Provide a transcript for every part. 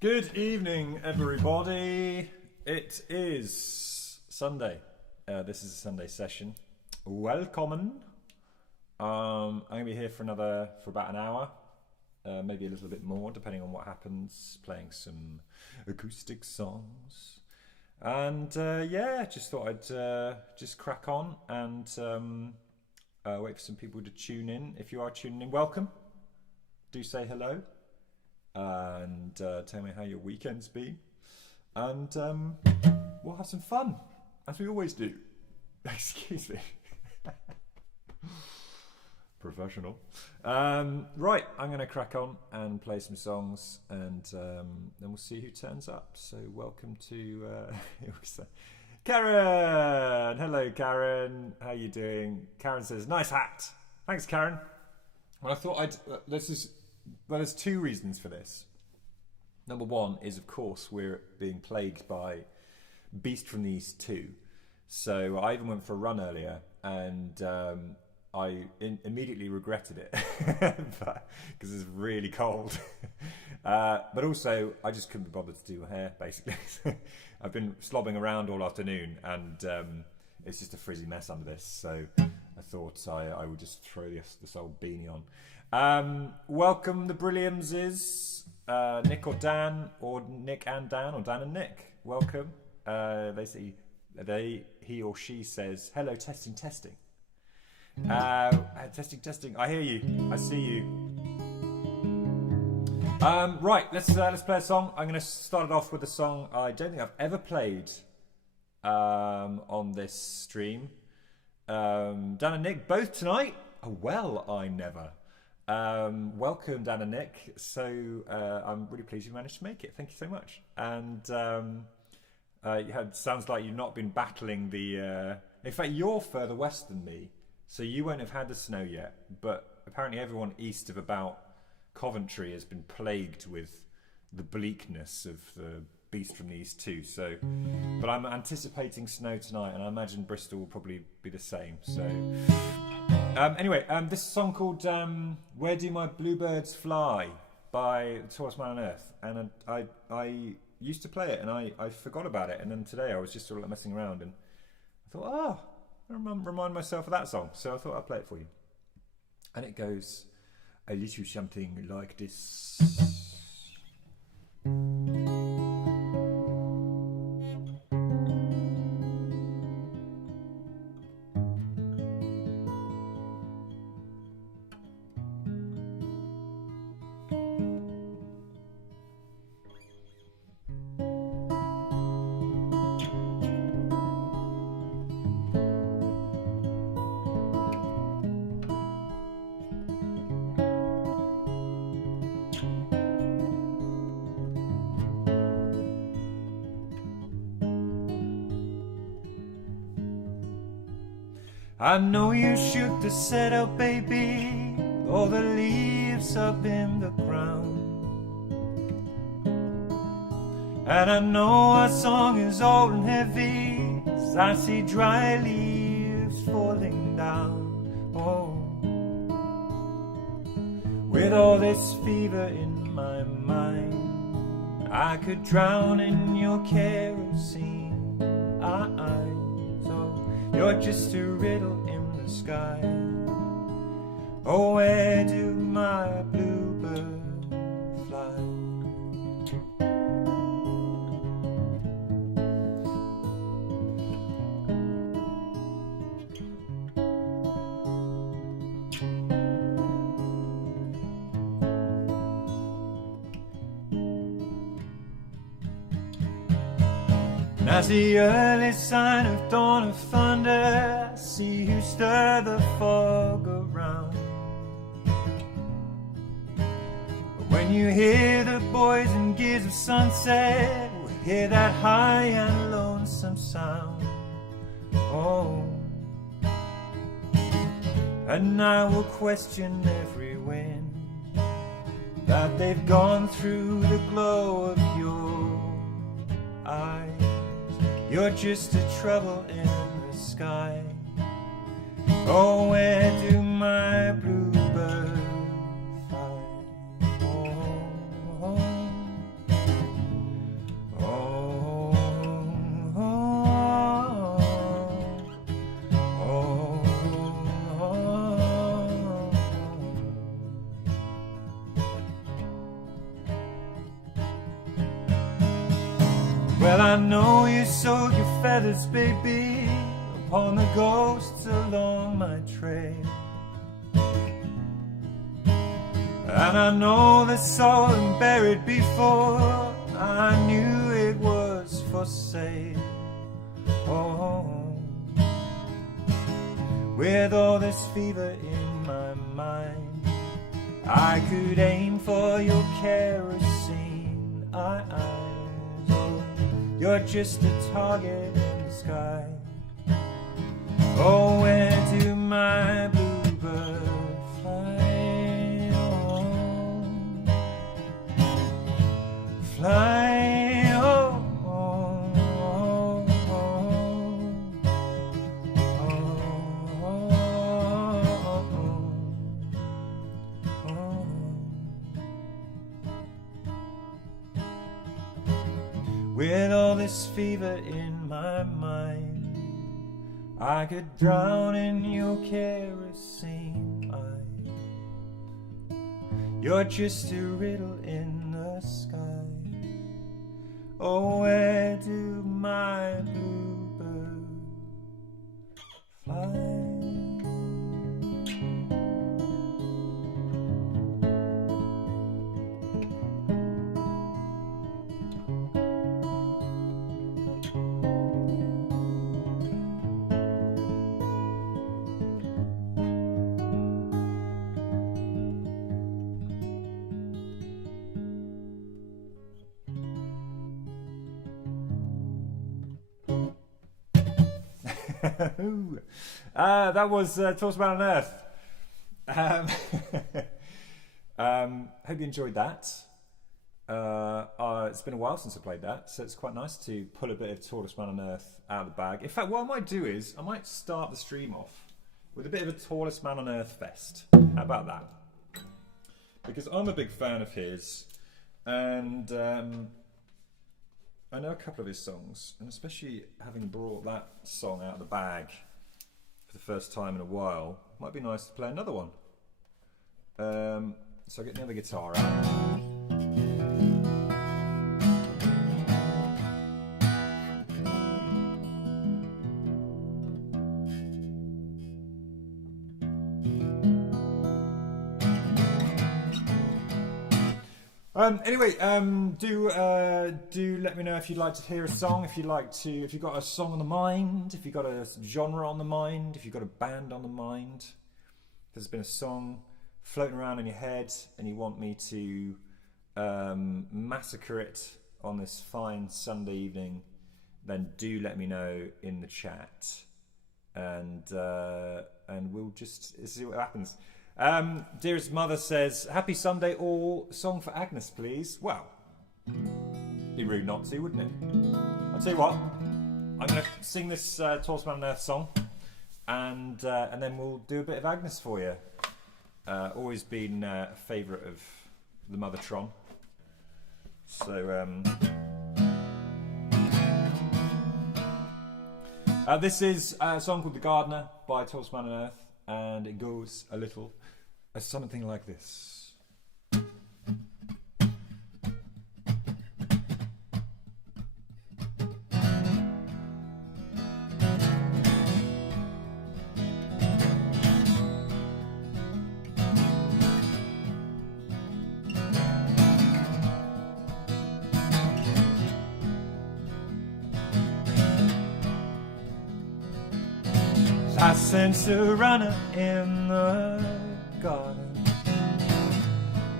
Good evening, everybody. It is Sunday. This is a Sunday session. Welcome. I'm going to be here for about an hour, maybe a little bit more, depending on what happens. Playing some acoustic songs, and just thought I'd just crack on and wait for some people to tune in. If you are tuning in, welcome. Do say hello. And tell me how your weekend's been, and we'll have some fun as we always do. Excuse me. Professional. Right, I'm going to crack on and play some songs, and then we'll see who turns up. So welcome to Karen. Hello, Karen. How you doing? Karen says, nice hat. Thanks, Karen. Well, I thought there's two reasons for this. Number one is, of course, we're being plagued by Beast from the East 2. So I even went for a run earlier, and I immediately regretted it because it's really cold. But also, I just couldn't be bothered to do my hair, basically. I've been slobbing around all afternoon, and it's just a frizzy mess under this. So I thought I would just throw this old beanie on. Welcome the Brilliamses, Nick or Dan, or Nick and Dan, or Dan and Nick. Welcome. He or she says, hello, testing. Testing. I hear you. I see you. Right, let's play a song. I'm going to start it off with a song I don't think I've ever played on this stream. Dan and Nick both tonight. Oh, well, I never. Welcome, Dan and Nick. So I'm really pleased you managed to make it. Thank you so much. And sounds like you've not been battling the... in fact, you're further west than me, so you won't have had the snow yet. But apparently everyone east of about Coventry has been plagued with the bleakness of the Beast from the East too. So, but I'm anticipating snow tonight, and I imagine Bristol will probably be the same. So... anyway, this song called Where Do My Bluebirds Fly by The Tallest Man on Earth. And I used to play it, and I forgot about it. And then today I was just sort of messing around, and I thought, I remind myself of that song. So I thought I'd play it for you. And it goes a little something like this. I know you shook the settle, baby, with all the leaves up in the ground. And I know our song is old and heavy, as I see dry leaves falling down. Oh, with all this fever in my mind, I could drown in your kerosene eyes. You're just a riddle in the sky. Oh, where do my bluebirds fly? And as the early sign of dawn of thunder, I see you stir the fog around. But when you hear the boys and gears of sunset, we'll hear that high and lonesome sound. Oh, and I will question every wind that they've gone through the glow of your eyes. You're just a trouble in the sky. Oh, where do my bluebirds fly? Oh, oh. you sold your feathers, baby, upon the ghosts along my trail. And I know the soul buried before I knew it was for sale. Oh, with all this fever in my mind, I could aim for your kerosene eyes. Oh, you're just a target in the sky. Oh, where do my bluebird fly? Oh, fly, oh, oh, oh, oh, oh. With all this fever in my mind, I could drown in your kerosene eye. You're just a riddle in the sky. Oh, where do my bluebird fly? That was Talks About on Earth. Hope you enjoyed that. It's been a while since I played that, so it's quite nice to pull a bit of Talks About on Earth out of the bag. In fact, what I might do is I might start the stream off with a bit of a Tallest Man on Earth fest. How about that? Because I'm a big fan of his, and I know a couple of his songs, and especially having brought that song out of the bag for the first time in a while, might be nice to play another one. So I get the other guitar out. Anyway, do let me know if you'd like to hear a song, if you've got a song on the mind, if you've got a genre on the mind, if you've got a band on the mind. If there's been a song floating around in your head and you want me to massacre it on this fine Sunday evening, then do let me know in the chat, and we'll just see what happens. Dearest Mother says, happy Sunday all, song for Agnes please. Well, be rude not to, wouldn't it? I'll tell you what, I'm going to sing this Talks About on Earth song, and then we'll do a bit of Agnes for you. Always been a favourite of the Mothertron. So this is a song called The Gardener by Talks About on Earth, and it goes a little something like this. I sense a runner in the garden,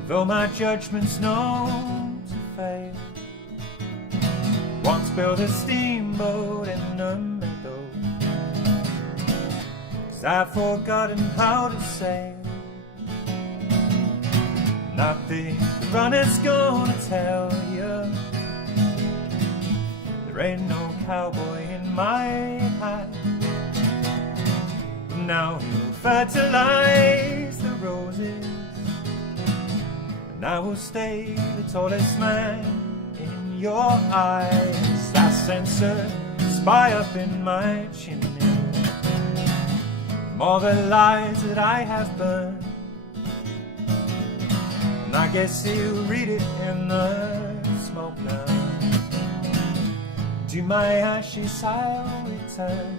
though my judgment's known to fail. Once built a steamboat in the meadow, 'cause I've forgotten how to sail. Nothing the runner's gonna tell you, there ain't no cowboy in my hide. Now we'll fertilize the roses, and I will stay the tallest man in your eyes. I sense a spy up in my chimney, from all the lies that I have burned, and I guess he'll read it in the smoke now. to my ashes I'll return.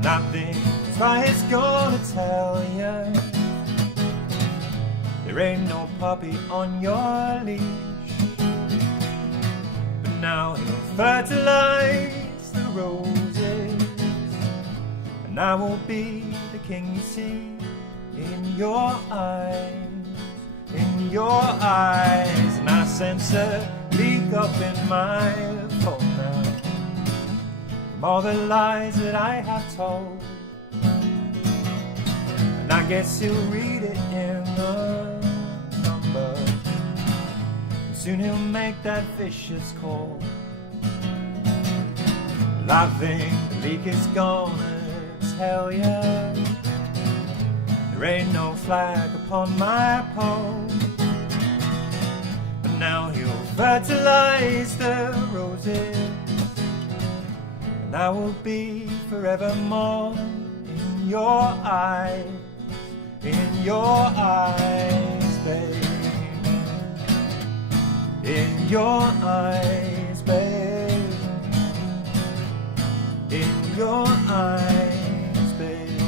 Nothing Spire's gonna tell you there ain't no puppy on your leash. But now he'll fertilize the roses, and I will be the king you see in your eyes, in your eyes. And I sense a leak up in my phone now from all the lies that I have told. And I guess you'll read it in the number, and soon he'll make that vicious call. Well, I think the leak is gonna tell ya there ain't no flag upon my pole. But now he'll fertilize the roses, and I will be forevermore in your eyes, in your eyes, babe, in your eyes, babe, in your eyes, babe,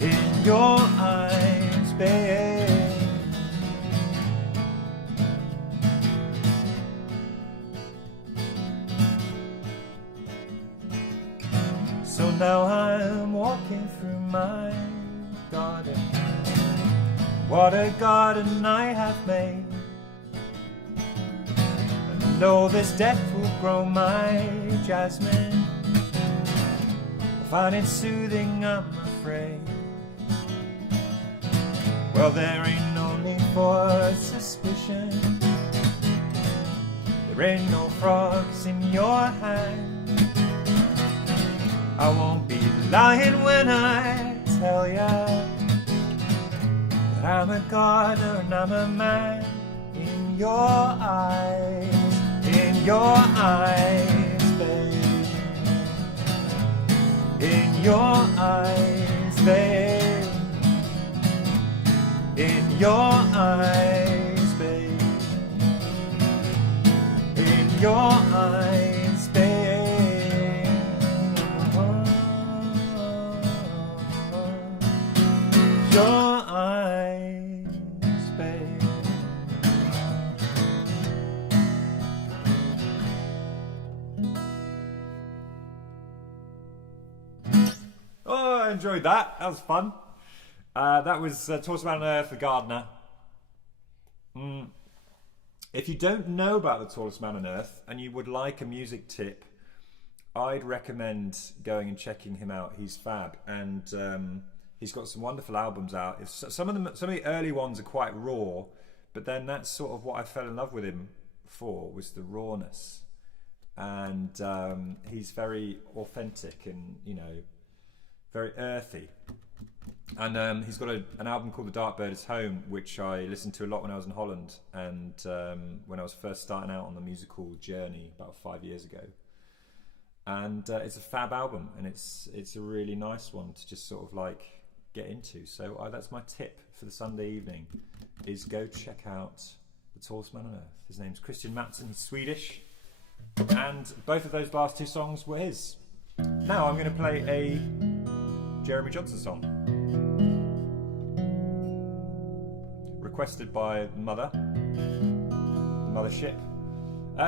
in your eyes, babe. So now I'm walking through my garden. What a garden I have made. And all this depth will grow my jasmine. I find it soothing, I'm afraid. Well, there ain't no need for suspicion. There ain't no frogs in your hand. I won't be lying when I tell ya that I'm a gardener and I'm a man in your eyes, in your eyes, babe, in your eyes, babe, in your eyes, babe, in your eyes, babe. Your eyes, babe. Oh, I enjoyed that. That was fun. That was Tallest Man on Earth, The Gardener. If you don't know about The Tallest Man on Earth and you would like a music tip, I'd recommend going and checking him out. He's fab. And he's got some wonderful albums out. Some of the early ones are quite raw, but then that's sort of what I fell in love with him for, was the rawness. And he's very authentic and, you know, very earthy. And he's got an album called The Dark Bird Is Home, which I listened to a lot when I was in Holland and when I was first starting out on the musical journey about 5 years ago. And it's a fab album, and it's a really nice one to just sort of like get into. So that's my tip for the Sunday evening, is go check out The Tallest Man on Earth. His name's Christian Mattsson, he's Swedish, and both of those last two songs were his. Now I'm going to play a Jeremy Johnson song, requested by Mothership.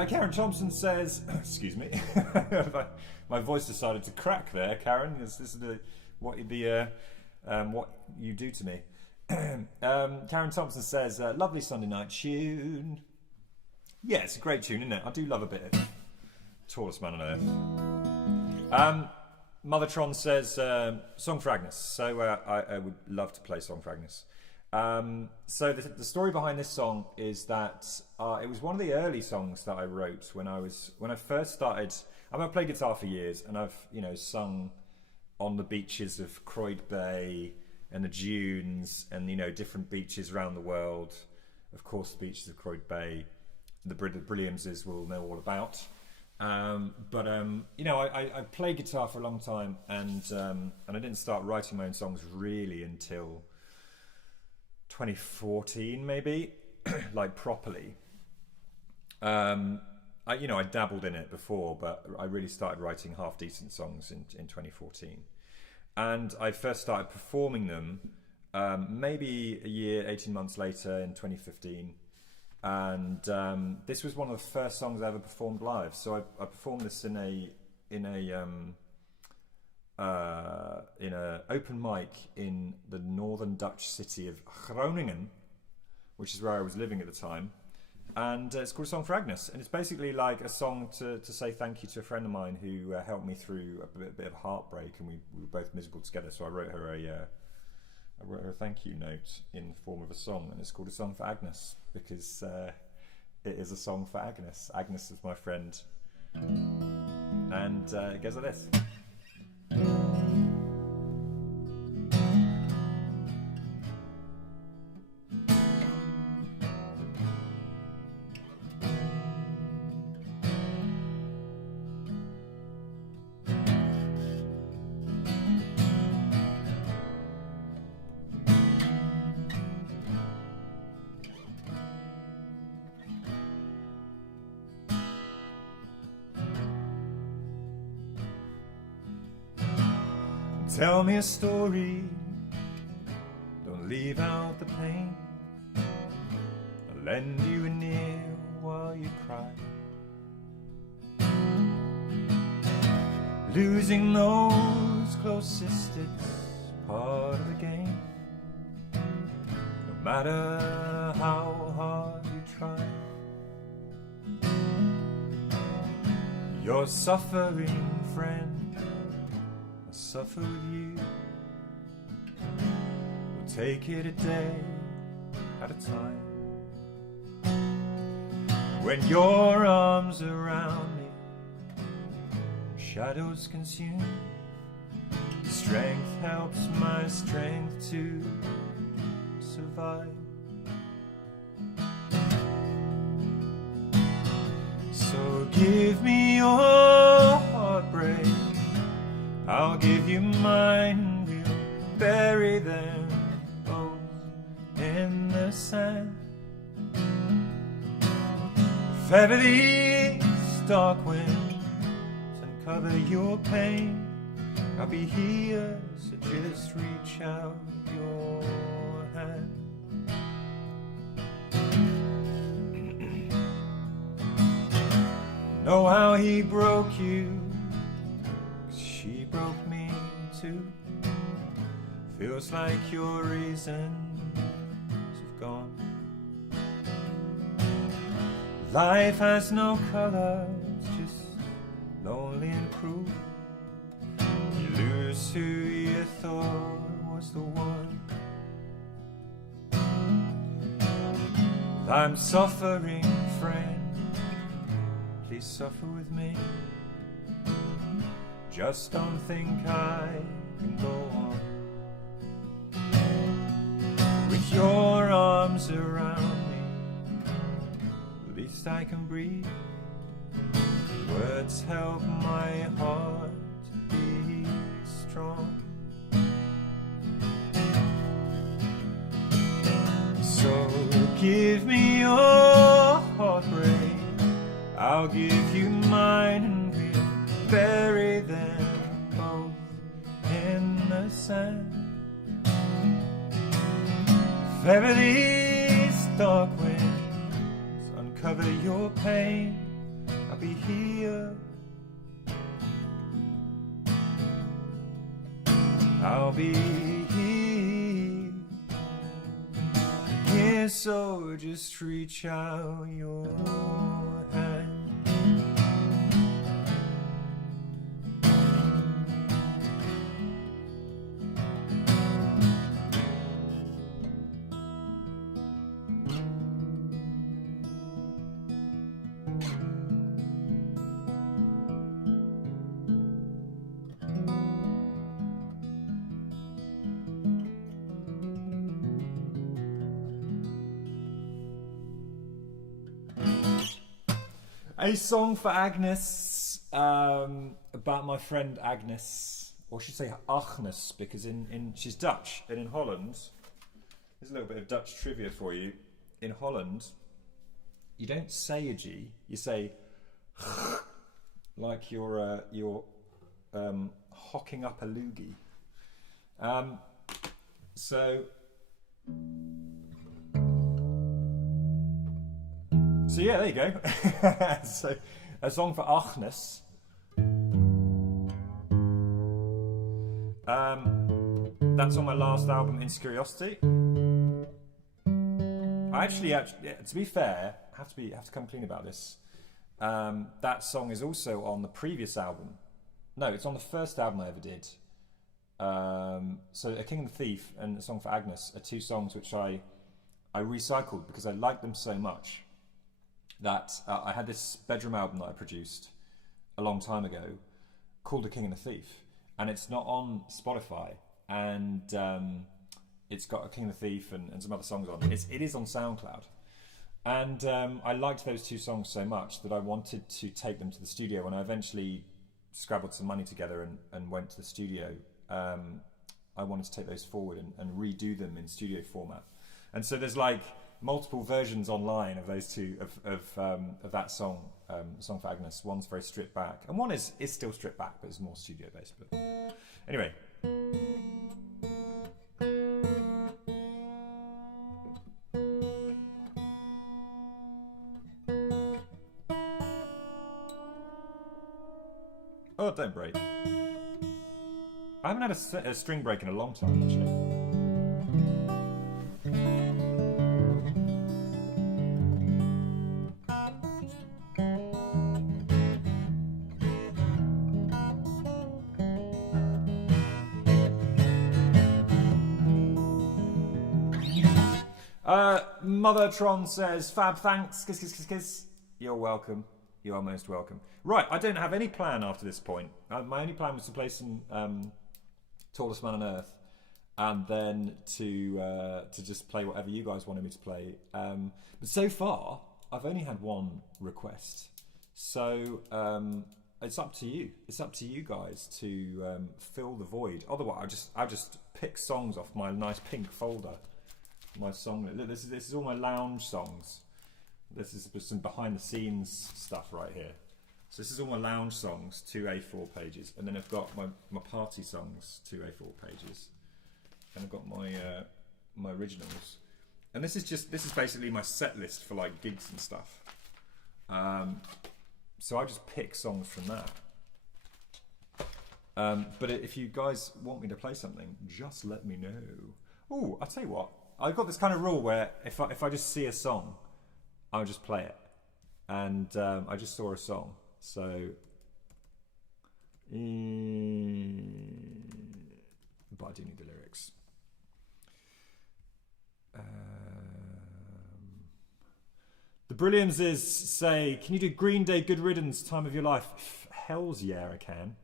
Karen Thompson says, excuse me, my voice decided to crack there, Karen. This is what you do to me. Karen Thompson says, lovely Sunday night tune. Yeah, it's a great tune, isn't it? I do love a bit of Tallest Man on Earth. Mothertron says, Song for Agnes. So I would love to play Song for Agnes. So the story behind this song is that it was one of the early songs that I wrote when I first started. I've played guitar for years, and I've sung on the beaches of Croyd Bay and the dunes, and different beaches around the world. Of course, the beaches of Croyd Bay, the Brilliamses will know all about. But I played guitar for a long time, and I didn't start writing my own songs really until 2014 maybe, like properly. I dabbled in it before, but I really started writing half decent songs in 2014. And I first started performing them maybe a year, 18 months later in 2015. And this was one of the first songs I ever performed live. So I performed this in a open mic in the northern Dutch city of Groningen, which is where I was living at the time. And it's called A Song for Agnes, and it's basically like a song to say thank you to a friend of mine who helped me through a bit of heartbreak, and we were both miserable together. So I wrote her a thank you note in the form of a song, and it's called A Song for Agnes because it is a song for Agnes. Agnes is my friend, and it goes like this. Tell me a story, don't leave out the pain. I'll lend you an ear while you cry. Losing those closest, it's part of the game. No matter how hard you try, your suffering friend suffer with you. We'll take it a day at a time. When your arms around me, shadows consume. Strength helps my strength to survive. So give me your heartbreak, I'll give you mine, we'll bury them both in the sand. If ever these dark winds uncover your pain, I'll be here, so just reach out your hand. Know how he broke you, she broke me too. Feels like your reasons have gone. Life has no color, it's just lonely and cruel. You lose who you thought was the one. I'm suffering, friend, please suffer with me. Just don't think I can go on. With your arms around me, at least I can breathe. Words help my heart to be strong. So give me your heartbreak, I'll give you mine, and we'll bury them both in the sand. If ever these dark winds uncover your pain, I'll be here. I'll be here, so just reach out your hand. A song for Agnes, about my friend Agnes, or I should say Agnes, because she's Dutch, and in Holland, there's a little bit of Dutch trivia for you. In Holland, you don't say a G, you say like you're hocking up a loogie. So yeah, there you go. So a song for Agnes. That's on my last album, Insecuriosity. I actually, to be fair, have to come clean about this. That song is also on the previous album. No, it's on the first album I ever did. So A King and the Thief and A Song for Agnes are two songs which I recycled because I liked them so much that I had this bedroom album that I produced a long time ago called A King and a Thief, and it's not on Spotify, and it's got A King and the Thief and some other songs on it. It is on SoundCloud, and I liked those two songs so much that I wanted to take them to the studio. When I eventually scrabbled some money together and went to the studio, I wanted to take those forward and redo them in studio format. And so there's like multiple versions online of those two of that song, Song for Agnes. One's very stripped back, and one is still stripped back, but it's more studio based. But anyway. Oh, don't break. I haven't had a string break in a long time, actually. Mothertron says, Fab, thanks. Kiss, kiss, kiss, kiss. You're welcome. You are most welcome. Right, I don't have any plan after this point. My only plan was to play some Tallest Man on Earth, and then to just play whatever you guys wanted me to play. But so far, I've only had one request. So it's up to you. It's up to you guys to fill the void. Otherwise, I just pick songs off my nice pink folder. My song. This is all my lounge songs. This is some behind the scenes stuff right here. So this is all my lounge songs, 2 A4 pages, and then I've got my party songs, 2 A4 pages, and I've got my originals. And this is basically my set list for like gigs and stuff. So I just pick songs from that. But if you guys want me to play something, just let me know. Oh, I'll tell you what. I've got this kind of rule where if I just see a song, I'll just play it. And I just saw a song, so but I do need the lyrics. The Brilliams say, can you do Green Day, Good Riddance, Time of Your Life? Hells yeah, I can.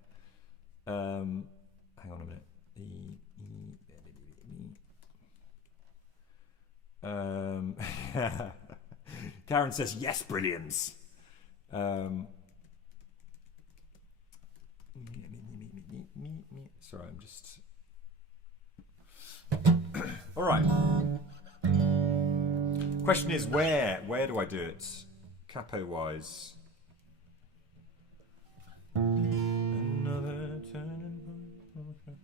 Hang on a minute. Karen says, yes, Brilliams. Sorry, I'm just... All right. Question is, where do I do it? Capo-wise. Another turning point.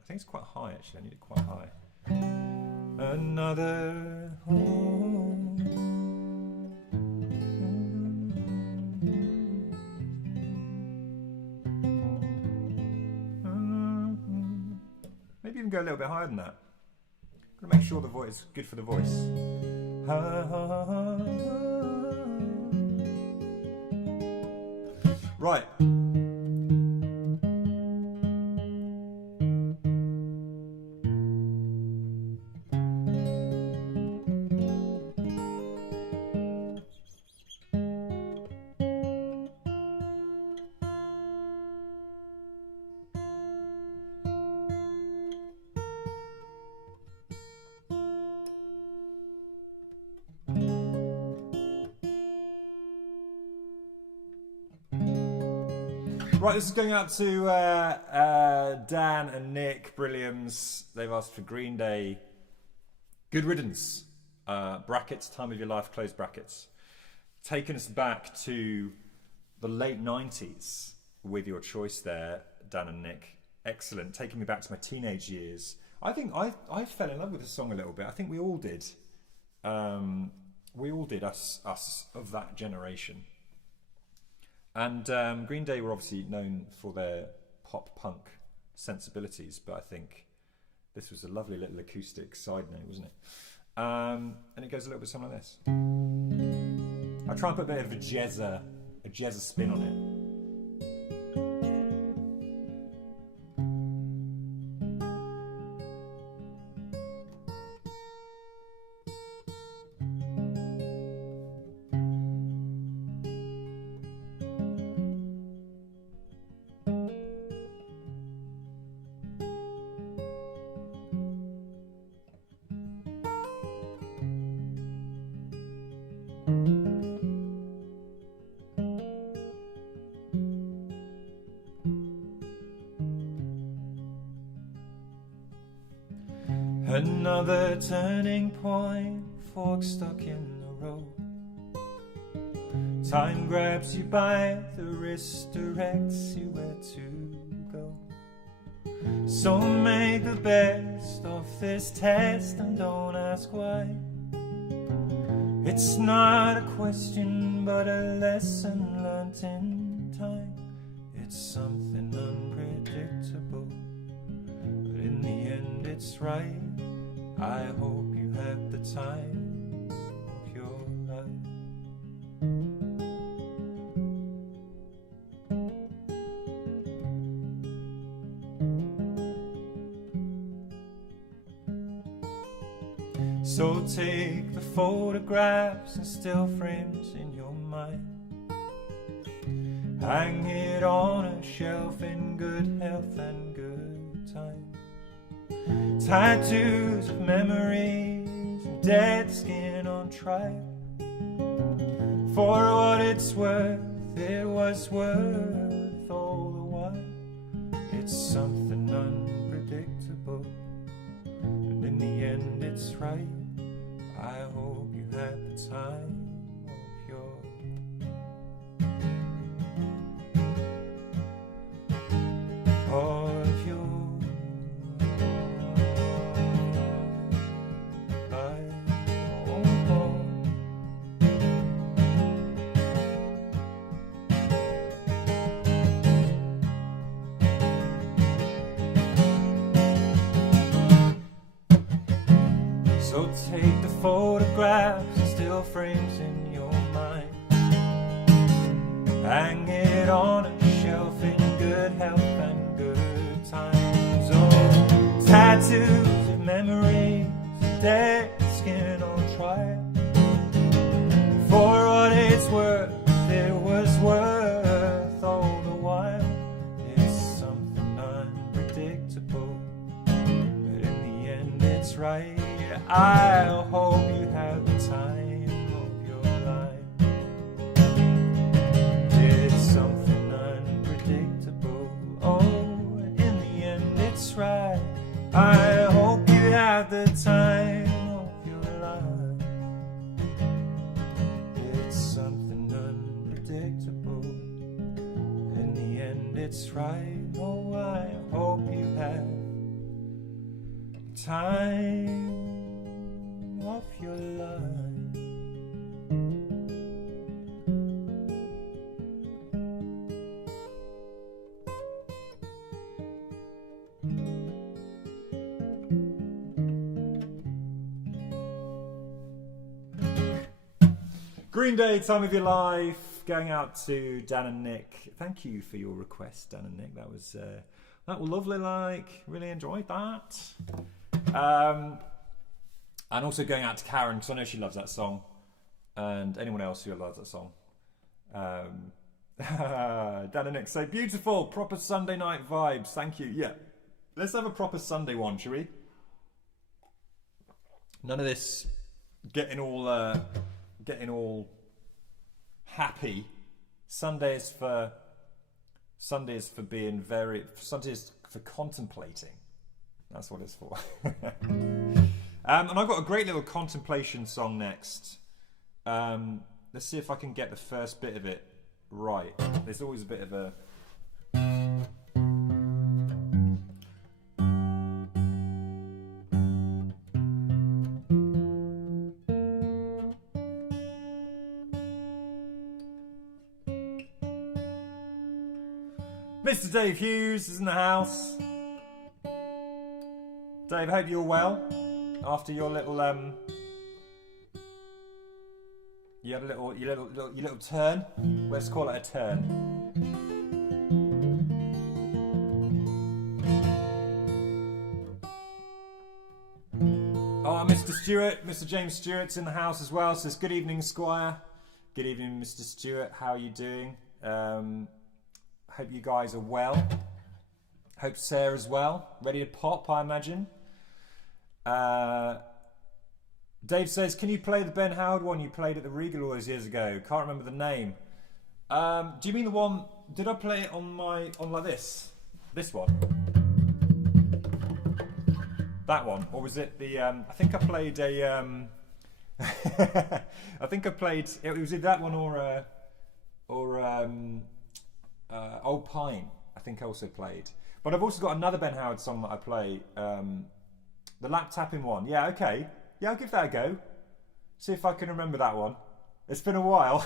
I think it's quite high, actually. I need it quite high. Another home. Maybe even go a little bit higher than that. Gotta make sure the voice is good for the voice. Right. Right, this is going out to Dan and Nick Brilliams. They've asked for Green Day, Good Riddance, brackets, Time of Your Life, close brackets. taken us back to the late 90s with your choice there, Dan and Nick. Excellent. Taking me back to my teenage years. I think I fell in love with this song a little bit. I think we all did. We all did, us of that generation. And Green Day were obviously known for their pop punk sensibilities, but I think this was a lovely little acoustic side note, wasn't it? And it goes a little bit something like this. I try and put a bit of a jazzer spin on it. Another turning point, fork stuck in the road. Time grabs you by the wrist, directs you where to go. So make the best of this test and don't ask why. It's not a question but a lesson learnt in time. It's something unpredictable, but in the end it's right. I hope you had the time of your life. So take the photographs and still frames in your mind. Hang it on a shelf in good health and good time. Tattoos of memories and dead skin on trial. For what it's worth, it was worth all the while. It's something unpredictable, and in the end it's right. I hope you had the time of your of your So take the photographs and still frames in your mind. Hang it on a shelf in good health and good times. Oh, tattoos of memories, dead skin on trial. For what it's worth, it was worth all the while. It's something unpredictable, but in the end it's right. I hope you had the time of your life. It's something unpredictable. Oh, in the end it's right. I hope you had the time of your life. It's something unpredictable. In the end it's right. Oh, I hope you had the time of your life. Green Day, Time of Your Life, going out to Dan and Nick. Thank you for your request, Dan and Nick. That was lovely. Like, really enjoyed that. And also going out to Karen, because I know she loves that song. And anyone else who loves that song. Dan and Nick say, beautiful, proper Sunday night vibes. Thank you. Yeah. Let's have a proper Sunday one, shall we? None of this getting all happy. Sundays for being very... Sundays for contemplating. That's what it's for. And I've got a great little contemplation song next. let's see if I can get the first bit of it right. There's always a bit of a... Mr. Dave Hughes is in the house. Dave, I hope you're well after your little you had your little turn. Let's call it a turn. Oh, Mr. Stewart, Mr. James Stewart's in the house as well. Says good evening, Squire. Good evening, Mr. Stewart. How are you doing? Hope you guys are well. Hope Sarah's well. Ready to pop, I imagine. Dave says, can you play the Ben Howard one you played at the Regal all those years ago? Can't remember the name. Do you mean the one... Did I play it on like this? This one? That one? Or was it the... I think I played a... I think I played... It was either that one or Old Pine, I think I also played. But I've also got another Ben Howard song that I play, the lap tapping one. Yeah, okay. Yeah, I'll give that a go. See if I can remember that one. It's been a while,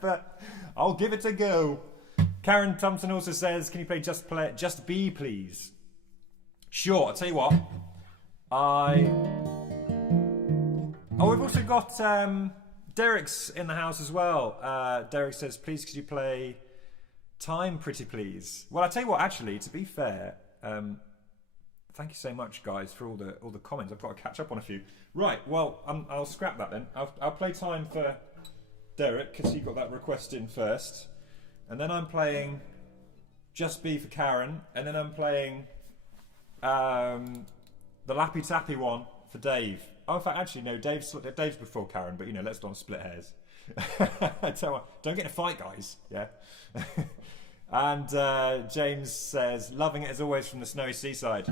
but I'll give it a go. Karen Thompson also says, can you play Just Be, please? Sure, I'll tell you what. Oh, we've also got Derek's in the house as well. Derek says, please could you play Time, Pretty Please? Well, I tell you what, actually, to be fair, thank you so much, guys, for all the comments. I've got to catch up on a few. Right, well, I'll scrap that then. I'll play Time for Derek, because he got that request in first. And then I'm playing Just Be for Karen. And then I'm playing the Lappy Tappy one for Dave. Oh, in fact, actually, no, Dave's before Karen, but, you know, let's not split hairs. I tell you what, don't get in a fight, guys. Yeah. And James says, loving it as always from the snowy seaside.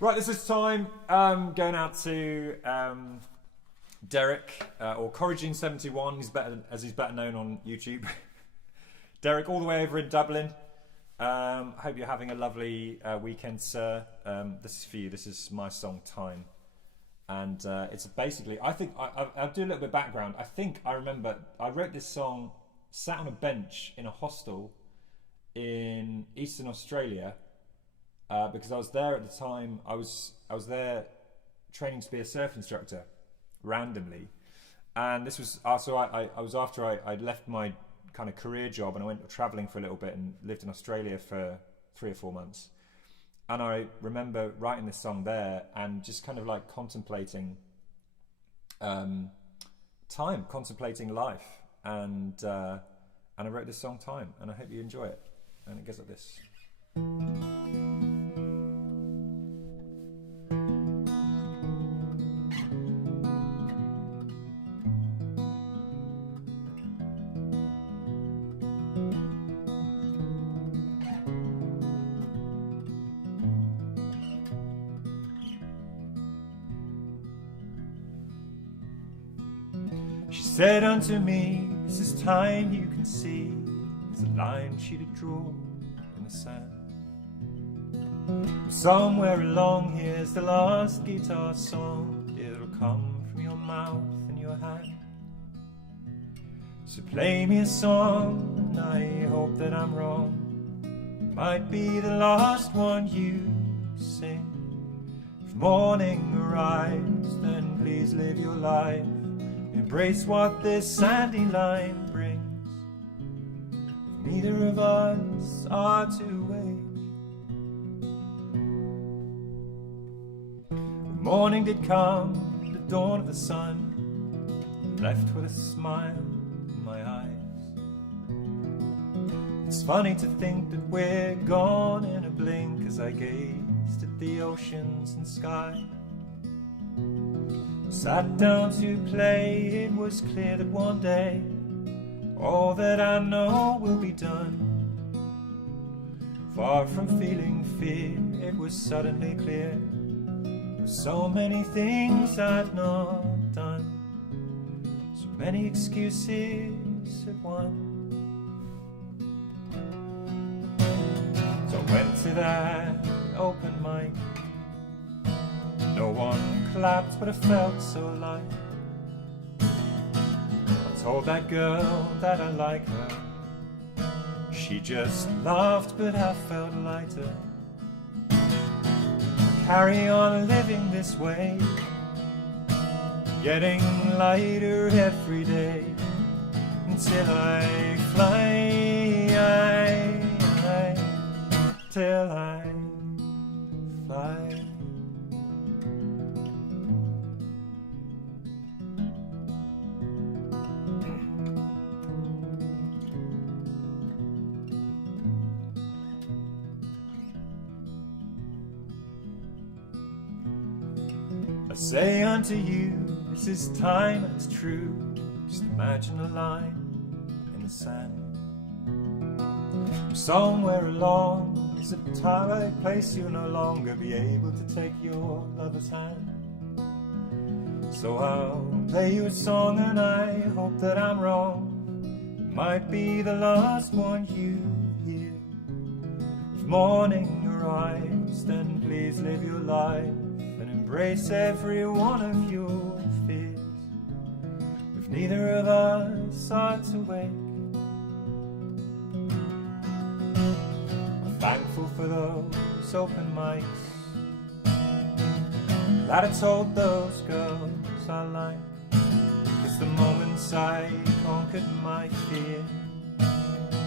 Right, this is time going out to Derek, or Corrigine71, he's better known on YouTube. Derek, all the way over in Dublin. I hope you're having a lovely weekend, sir. This is for you. This is my song, Time. And it's basically, I think, I'll do a little bit of background. I think I remember, I wrote this song, sat on a bench in a hostel in Eastern Australia, because I was there at the time. I was there training to be a surf instructor randomly, and this was so I was after I'd left my kind of career job, and I went traveling for a little bit and lived in Australia for 3 or 4 months. And I remember writing this song there and just kind of like contemplating time, contemplating life, and I wrote this song, Time, and I hope you enjoy it. And it goes like this. She said unto me, this is time you can see, it's a line she did draw in the sand. Somewhere along here's the last guitar song, it'll come from your mouth and your hand. So play me a song, and I hope that I'm wrong, it might be the last one you sing. If morning arrives, then please live your life, embrace what this sandy line brings. Neither of us are to wait. When morning did come, the dawn of the sun, left with a smile in my eyes. It's funny to think that we're gone in a blink as I gazed at the oceans and sky. Sat down to play, it was clear that one day all that I know will be done. Far from feeling fear, it was suddenly clear there were so many things I'd not done, so many excuses at once. So I went to that open mic. No one clapped, but I felt so light. I told that girl that I like her. She just laughed, but I felt lighter. Carry on living this way, getting lighter every day, until I fly, till I fly. I say unto you, this is time and it's true. Just imagine a line in the sand. Somewhere along is a twilight place you'll no longer be able to take your lover's hand. So I'll play you a song and I hope that I'm wrong. It might be the last one you hear. If morning arrives, then please live your life and embrace every one of your fears. If neither of us are to wake, I'm thankful for those open mics, glad I told those girls I like, 'cause the moments I conquered my fear,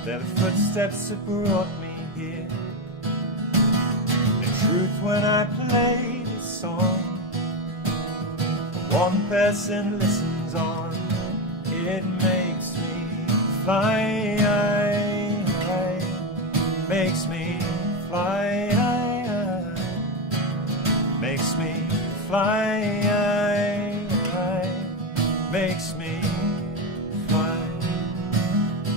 they're the footsteps that brought me here. In truth, when I play this song, one person listens on, it makes me fly, makes me fly, makes me fly, makes me fly,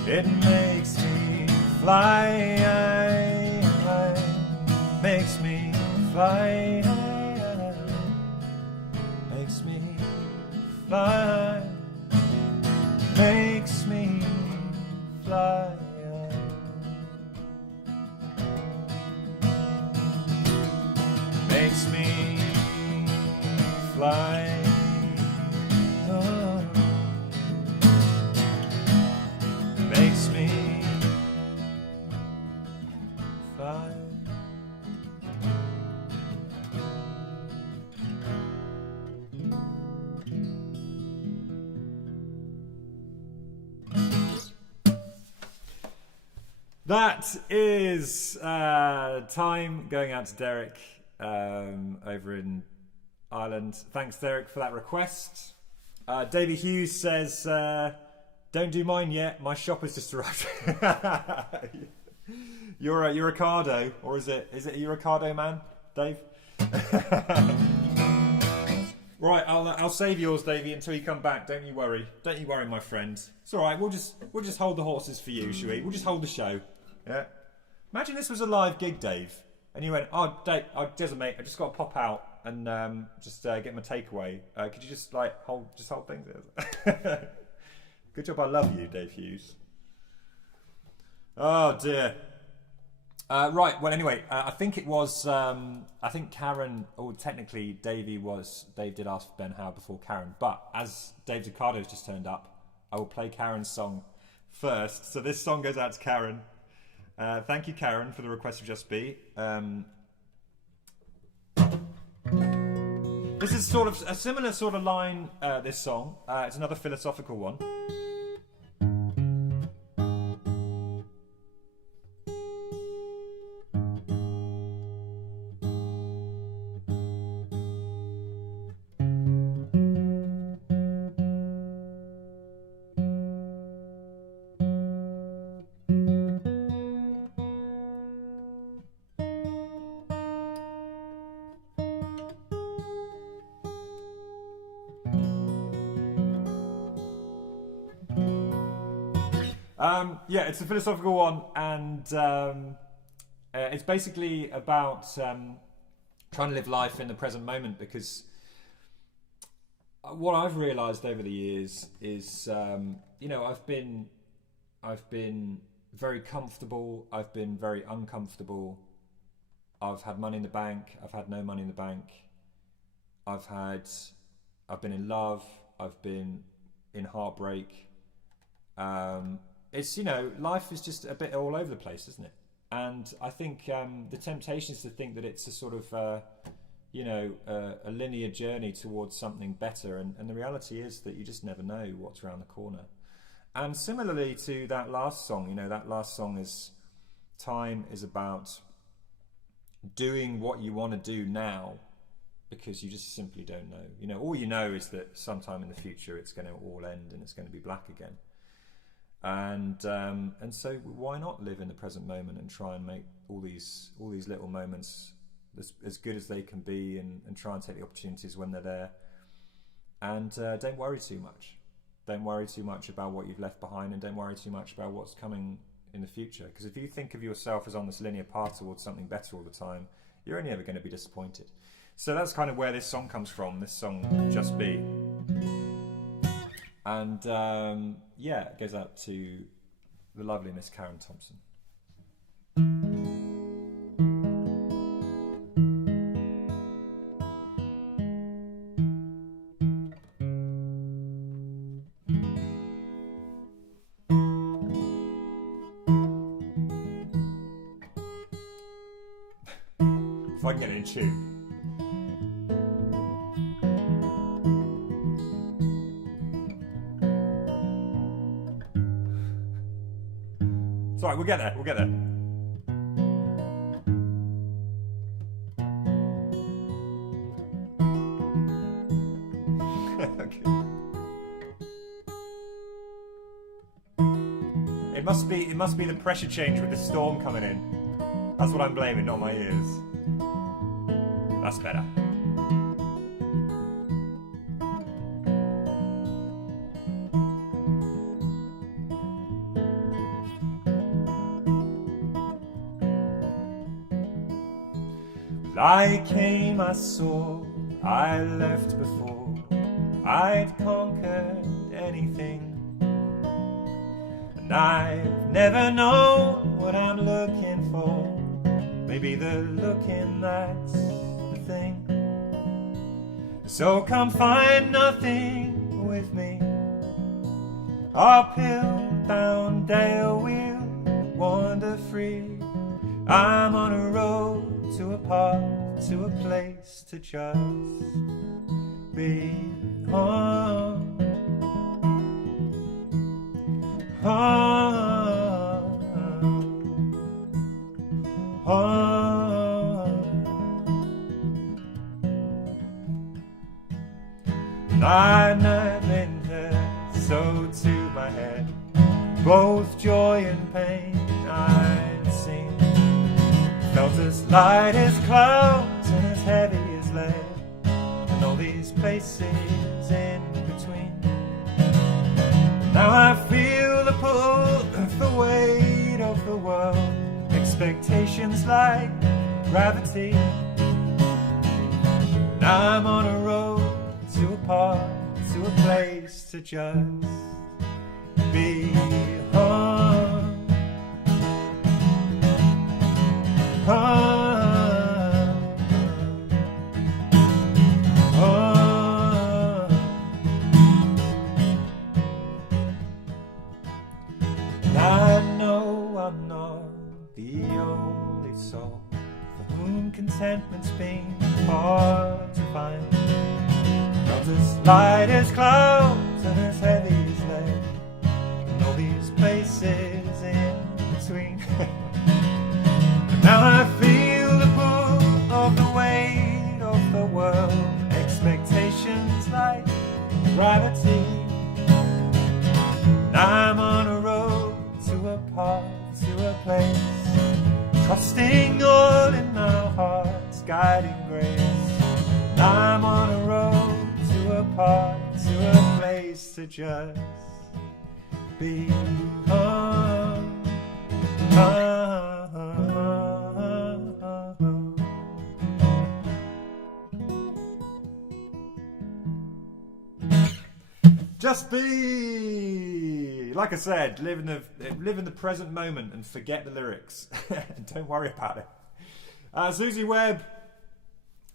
it makes me fly, makes me fly, makes me fly, makes me fly. Makes me fly. Oh. Makes me fly. That is time going out to Derek over in Ireland. Thanks, Derek, for that request. Davey Hughes says, don't do mine yet, my shop has just arrived. You're a Ricardo, or is it a Ricardo man, Dave? Right, I'll save yours, Davey, until you come back. Don't you worry, my friend. It's all right. We'll just hold the horses for you, shall we? We'll just hold the show. Yeah. Imagine this was a live gig, Dave, and you went, "Oh, Dave, mate, I just got to pop out and just get my takeaway. Could you just hold things?" Good job. I love you, Dave Hughes. Oh dear. Right. Well, anyway, I think it was. I think Karen, or technically Dave did ask for Ben Howard before Karen, but as Dave Ricardo's just turned up, I will play Karen's song first. So this song goes out to Karen. Thank you, Karen, for the request of Just Be. This is sort of a similar sort of line, this song. It's another philosophical one. Yeah, it's a philosophical one, and it's basically about trying to live life in the present moment, because what I've realised over the years is, I've been very comfortable, I've been very uncomfortable, I've had money in the bank, I've had no money in the bank, I've been in love, I've been in heartbreak. It's, life is just a bit all over the place, isn't it? And I think the temptation is to think that it's a sort of a linear journey towards something better, and the reality is that you just never know what's around the corner. And similarly to that last song, that last song is, time is about doing what you want to do now, because you just simply don't know. All you know is that sometime in the future it's going to all end and it's going to be black again. And so why not live in the present moment and try and make all these little moments as good as they can be, and try and take the opportunities when they're there. And don't worry too much. Don't worry too much about what you've left behind, and don't worry too much about what's coming in the future. Because if you think of yourself as on this linear path towards something better all the time, you're only ever going to be disappointed. So that's kind of where this song comes from, this song Just Be. And it goes out to the lovely Miss Karen Thompson. If I can get it in tune. It's alright, we'll get there. Okay. It must be the pressure change with the storm coming in. That's what I'm blaming, not my ears. That's better. I came, I saw, I left before I'd conquered anything. And I've never known what I'm looking for. Maybe the looking, that's the thing. So come find nothing with me. Uphill, down dale, we'll wander free. I'm on a road to a path, to a place to just be on. Night, winter, so to my head, both joy and pain I'd seen. Felt as light as clouds and as heavy as lead, and all these places in between. Now I feel the pull of the weight of the world, expectations like gravity. Now I'm on a road to a path, to a place to just be home. And I know I'm not the only soul for whom contentment's been hard to find. Not as light as clouds and as heavy as lead, and all these places in between. Now I feel the pull of the weight of the world, expectations like gravity. Now I'm on a road to a path, to a place, trusting all in our hearts, guiding grace. Now I'm on a road to a path, to a place to just be home. Just be, like I said, live in the present moment and forget the lyrics. Don't worry about it. Susie Webb.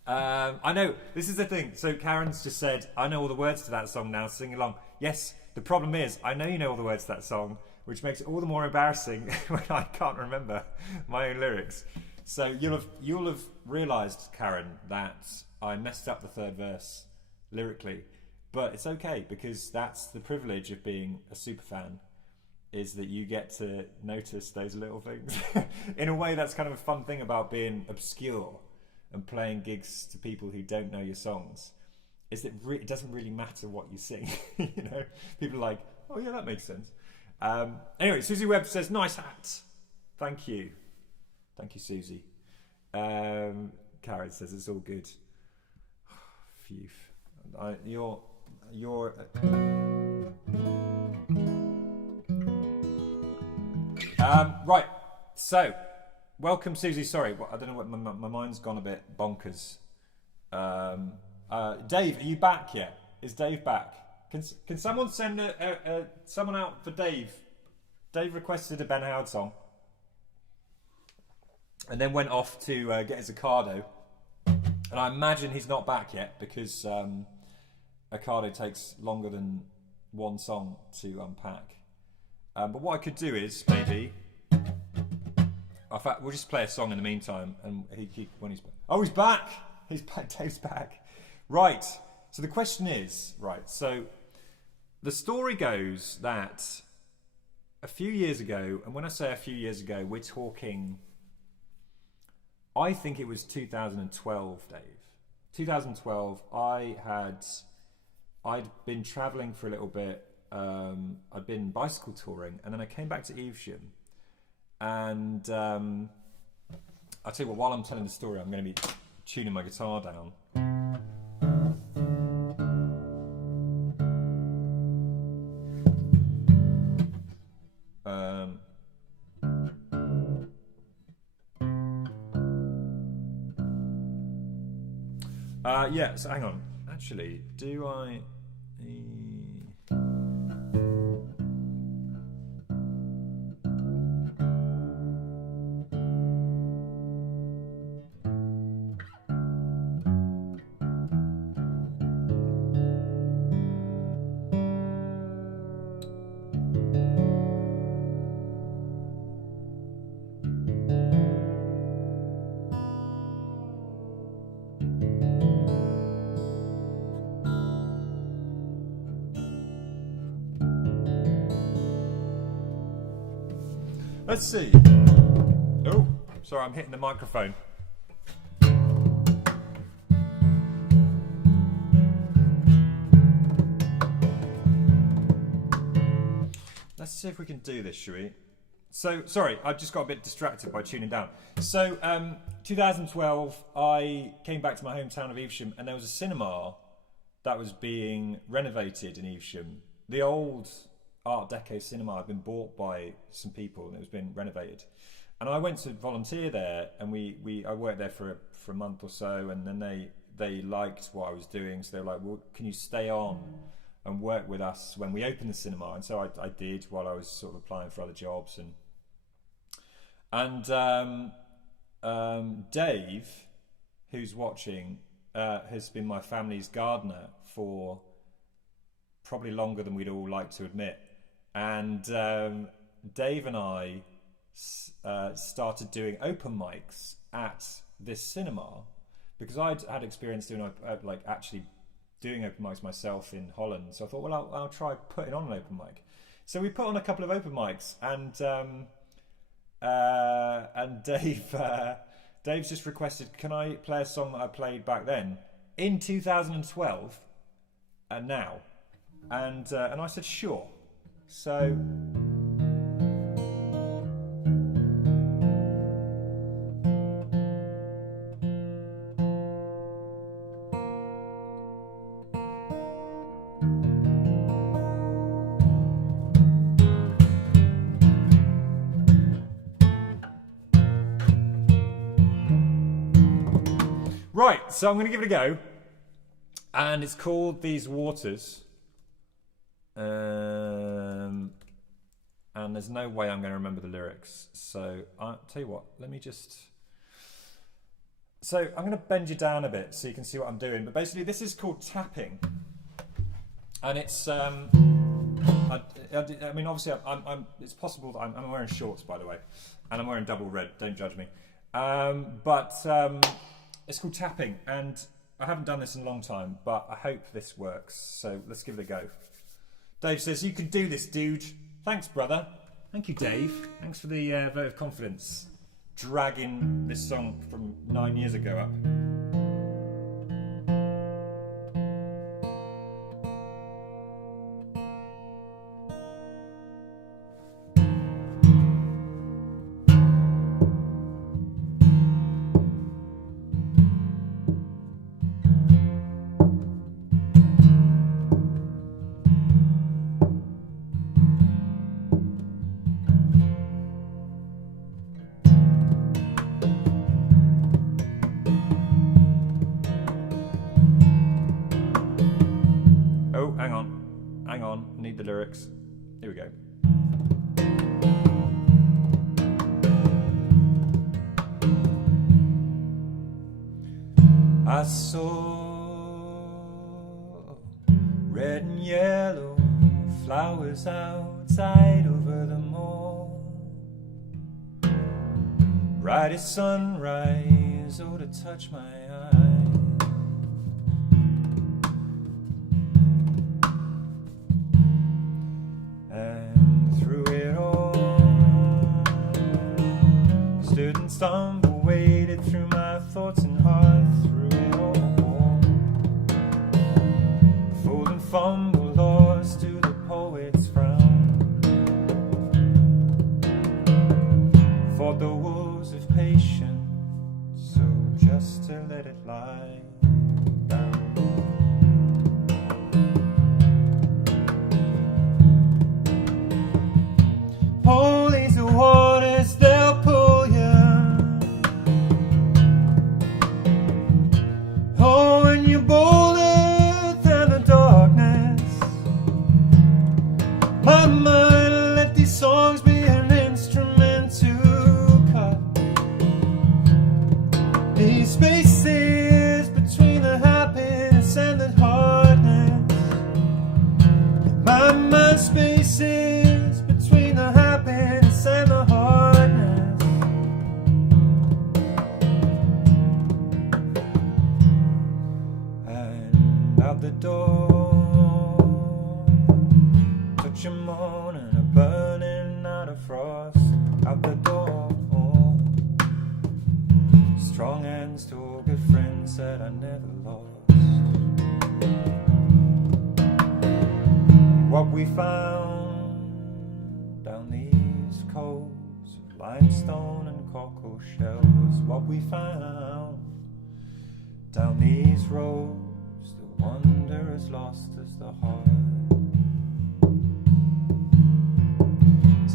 I know, this is the thing. So Karen's just said, I know all the words to that song now, sing along. Yes, the problem is, I know you know all the words to that song, which makes it all the more embarrassing when I can't remember my own lyrics. So you'll have realised, Karen, that I messed up the third verse lyrically. But it's okay, because that's the privilege of being a superfan, is that you get to notice those little things. In a way, that's kind of a fun thing about being obscure and playing gigs to people who don't know your songs, is that it doesn't really matter what you sing. You know, people are like, oh yeah, that makes sense. Anyway, Susie Webb says, nice hat. Thank you, Susie. Karen says it's all good. Phew. You're right. So, welcome, Susie. Sorry, I don't know what my mind's gone a bit bonkers. Dave, are you back yet? Is Dave back? Can someone send someone out for Dave? Dave requested a Ben Howard song, and then went off to get his Ocado. And I imagine he's not back yet, because Ocado takes longer than one song to unpack. But what I could do is maybe, in fact, we'll just play a song in the meantime, and when he's back. Oh, he's back. He's back. Dave's back. Right. So the question is, right. So the story goes that a few years ago, and when I say a few years ago, we're talking, I think it was 2012, Dave. 2012, I'd been travelling for a little bit. I'd been bicycle touring, and then I came back to Evesham. And I'll tell you what, while I'm telling the story, I'm going to be tuning my guitar down. Yeah, so hang on. Actually, do I... Let's see. Oh, sorry, I'm hitting the microphone. Let's see if we can do this, shall we? So, sorry, I just got a bit distracted by tuning down. So, 2012, I came back to my hometown of Evesham, and there was a cinema that was being renovated in Evesham. The old Art Deco cinema had been bought by some people, and it was being renovated. And I went to volunteer there, and I worked there for a month or so, and then they liked what I was doing, so they were like, well, can you stay on and work with us when we open the cinema? And so I did, while I was sort of applying for other jobs. And Dave, who's watching, has been my family's gardener for probably longer than we'd all like to admit. And Dave and I started doing open mics at this cinema, because I'd had experience doing actually doing open mics myself in Holland. So I thought, well, I'll try putting on an open mic. So we put on a couple of open mics, and Dave's just requested, can I play a song that I played back then in 2012 and now? And I said, sure. So Right, so I'm going to give it a go. And it's called These Waters. And there's no way I'm going to remember the lyrics. So I'll tell you what, let me just... So I'm going to bend you down a bit so you can see what I'm doing. But basically this is called tapping. And it's... I mean, obviously, it's possible that I'm wearing shorts, by the way. And I'm wearing double red, don't judge me. But it's called tapping. And I haven't done this in a long time, but I hope this works. So let's give it a go. Dave says, you can do this, dude. Thanks, brother. Thank you, Dave. Thanks for the vote of confidence. Dragging this song from 9 years ago up. Hang on, need the lyrics. Here we go. I saw red and yellow flowers outside over the mall. Bright as sunrise, oh, to touch my eyes. And stumble, waded through my thoughts and heart through it all. Fool and fumble, lost to the poet's frown. Fought the wolves of patience, so just to let it lie down. Oh, these are waters, they'll pull you. My mind, let these songs be an instrument to cut these spaces between the happiness and the hardness. My mind, spaces between the happiness and the hardness. And out the door, your moan and a burning out of frost out the door. Strong hands to good friends that I never lost. What we found down these coves of limestone and cockle shells. What we found down these roads, the wonder as lost as the heart.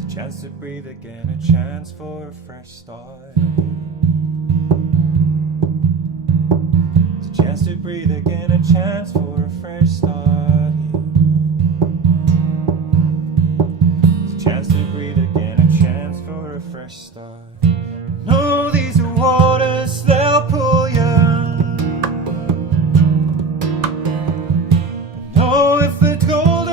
Chance to breathe again, a chance for a fresh start. It's a chance to breathe again, a chance for a fresh start. It's a chance to breathe again, a chance for a fresh start. No, these are waters, they'll pull you. No, if it's golden,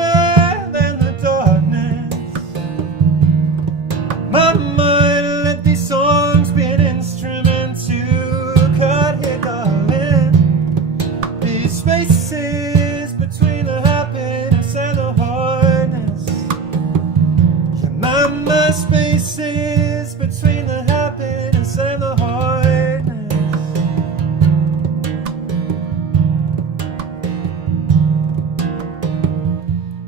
my mind, let these songs be an instrument to cut here, darling. These spaces between the happiness and the hardness. Yeah, my spaces between the happiness and the hardness.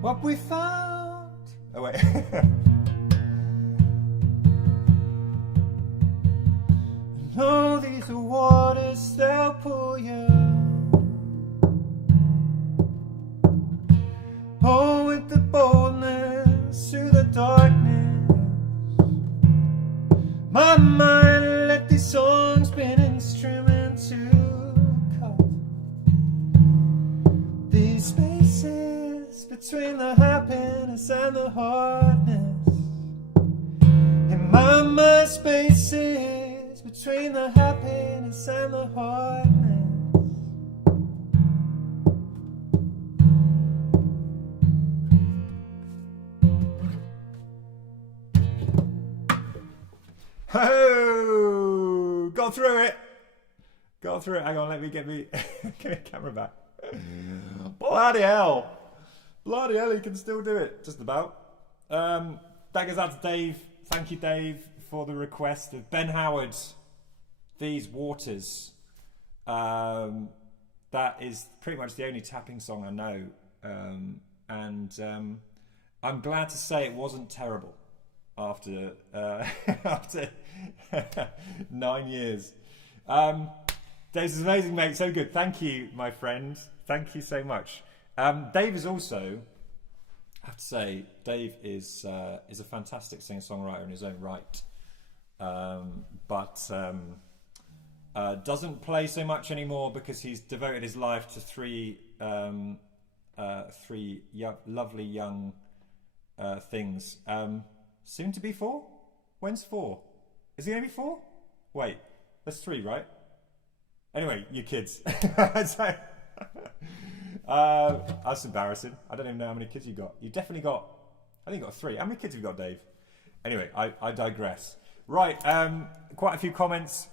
What we found. Oh wait. No, these are waters, they'll pull you. Oh, with the boldness through the darkness. My mind, let these songs be an instrument to hardness in my mind spaces between the happiness and the hardness. Oh, got through it. Got through it. Hang on, let me get me camera back. Bloody hell. Bloody hell, he can still do it. Just about. That goes out to Dave. Thank you, Dave, for the request of Ben Howard's These Waters. That is pretty much the only tapping song I know. And I'm glad to say it wasn't terrible after after 9 years. Dave's is amazing, mate. So good. Thank you, my friend. Thank you so much. Dave is also, I have to say, Dave is a fantastic singer-songwriter in his own right, but doesn't play so much anymore because he's devoted his life to three lovely young things. Soon to be 4? When's 4? Is he going to be 4? Wait, that's 3, right? Anyway, you kids. So, that's embarrassing. I don't even know how many kids you got. You definitely got, I think you got 3. How many kids have you got, Dave? Anyway, I digress. Right, quite a few comments.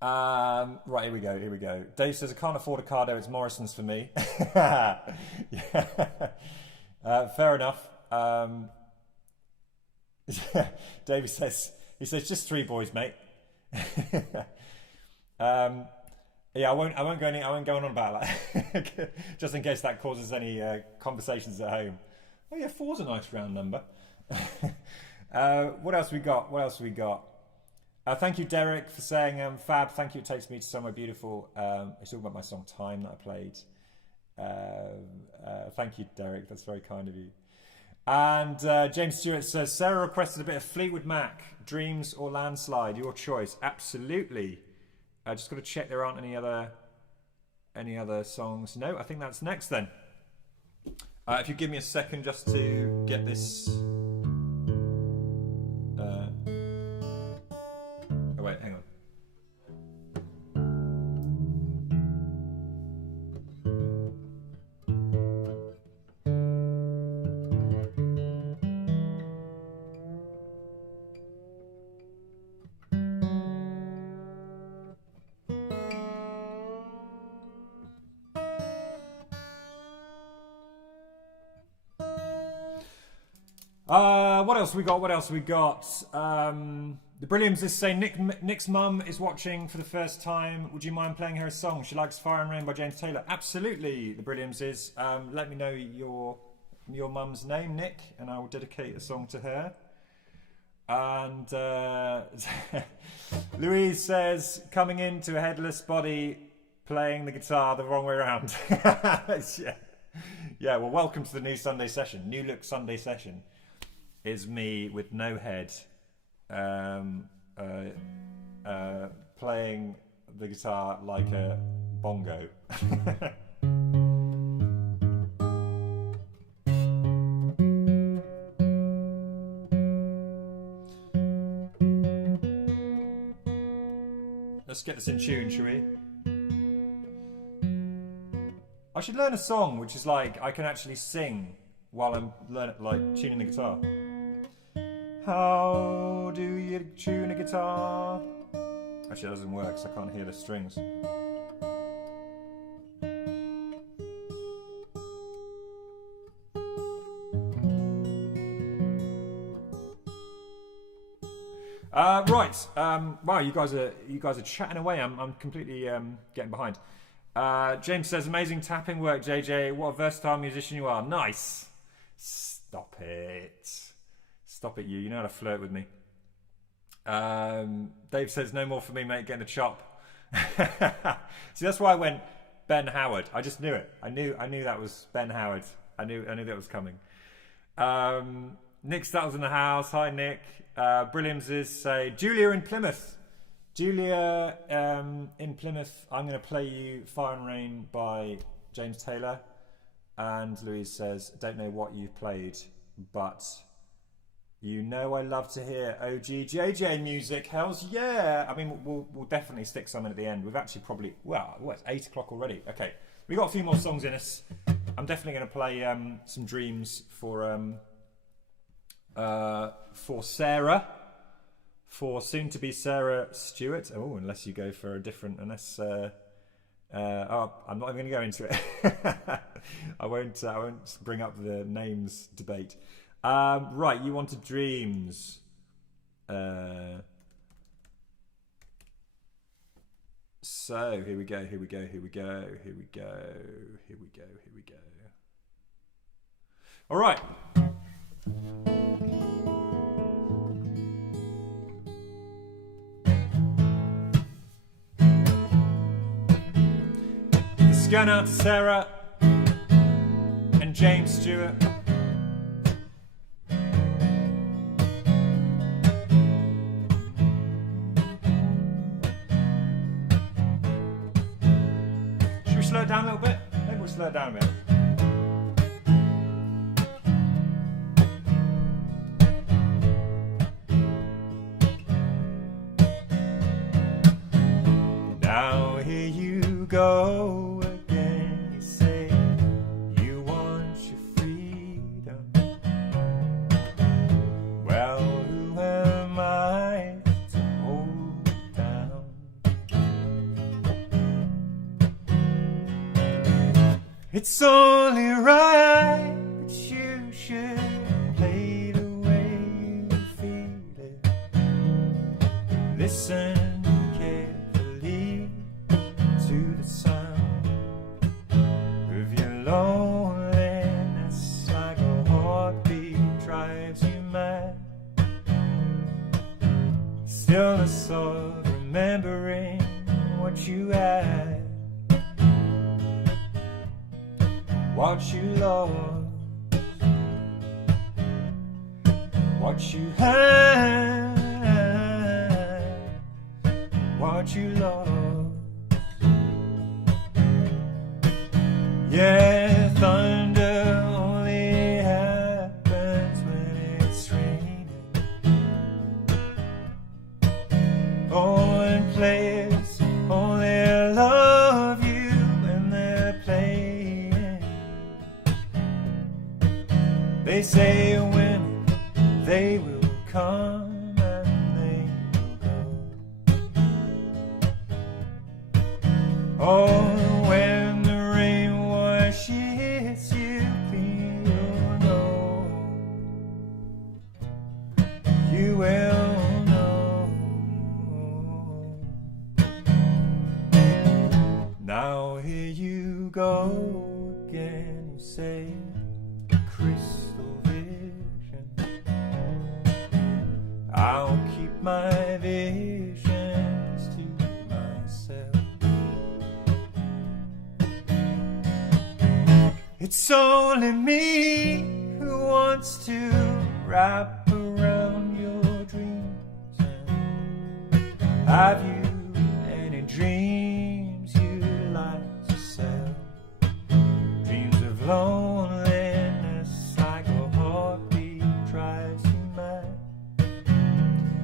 Right, here we go. Dave says, I can't afford a Cardo, it's Morrison's for me. Yeah. Fair enough. David says, just 3 boys, mate. Yeah, I won't go on about that. Just in case that causes any conversations at home. Oh yeah, 4's a nice round number. What else we got? Thank you, Derek, for saying fab. Thank you. It takes me to somewhere beautiful. He's talking about my song "Time" that I played. Thank you, Derek. That's very kind of you. And James Stewart says, Sarah requested a bit of Fleetwood Mac, Dreams or Landslide, your choice. Absolutely. I just got to check there aren't any other songs. No, I think that's next then. If you give me a second just to get this. Oh wait, hang on. What else we got? The Brilliams is saying Nick's mum is watching for the first time. Would you mind playing her a song? She likes Fire and Rain by James Taylor. Absolutely, the Brilliams is. Let me know your mum's name, Nick, and I will dedicate a song to her. And Louise says, coming into a headless body, playing the guitar the wrong way around. Yeah, well, welcome to the new Sunday session. New look Sunday session is me with no head playing the guitar like a bongo. Let's get this in tune, shall we? I should learn a song which is like I can actually sing while I'm tuning the guitar. How do you tune a guitar? Actually, that doesn't work because I can't hear the strings. Right. Wow, you guys are chatting away. I'm completely getting behind. James says, amazing tapping work, JJ. What a versatile musician you are. Nice. Stop it. Stop it, you. You know how to flirt with me. Dave says, no more for me, mate. Getting a chop. See, that's why I went Ben Howard. I just knew it. I knew that was Ben Howard. I knew that was coming. Nick Stattle's in the house. Hi, Nick. Brilliams is say, Julia in Plymouth. Julia in Plymouth, I'm going to play you Fire and Rain by James Taylor. And Louise says, don't know what you've played but you know I love to hear OGJJ music. Hells yeah! I mean, we'll definitely stick some in at the end. We've actually probably, well, it's 8 o'clock already. Okay, we got a few more songs in us. I'm definitely going to play some Dreams for Sarah, for soon-to-be Sarah Stewart. Oh, unless you go for a different, I'm not even going to go into it. I won't bring up the names debate. Right, you wanted Dreams. So here we go. All right. This is going out to Sarah and James Stewart. Slow it down a little bit. Maybe we'll slow it down a bit. Now here you go again. You say you want your freedom. Well, who am I to hold down? It's only right that you should play the way you feel it. Listen carefully to the sound of your loneliness, like a heartbeat drives you mad. Stillness of remembering what you had, what you lost, what you had, what you lost. Yeah, thunder only happens when it's raining. Oh, and players only love you when they're playing. They say women, they will come and they will go. Oh, when the rain washes you clean, you'll know. You will know. Now here you go again, you say, crystal vision. I'll keep my visions to myself. It's only me who wants to wrap around your dreams. And have you any dreams you'd like to sell? Dreams of loneliness, like a heartbeat drives you mad.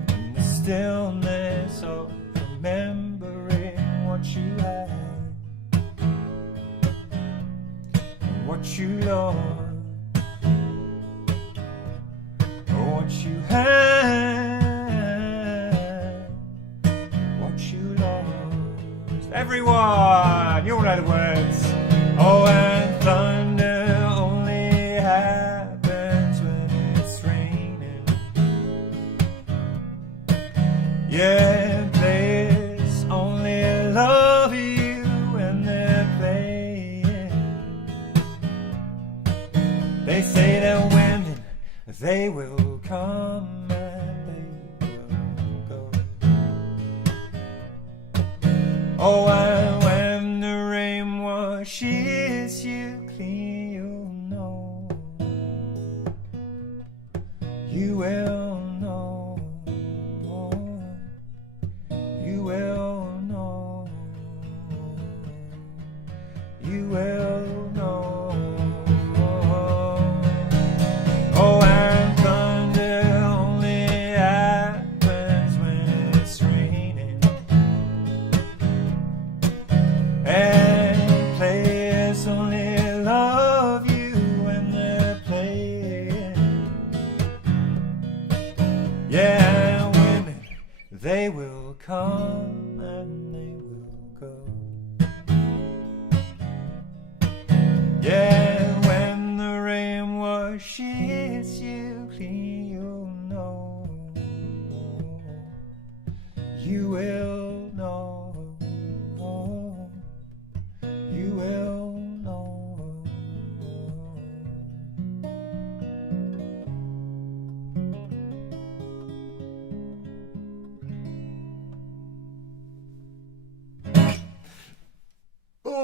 In the stillness of remembering what you had, and what you lost, or what you had, what you lost. Everyone, you all know the words. Oh, and thunder only happens when it's raining. Yeah, players only love you when they're playing. They say that women, they will come and they will go. Oh, and when the rain washes you clean, you'll know. You will know. You will know. You will know. Oh,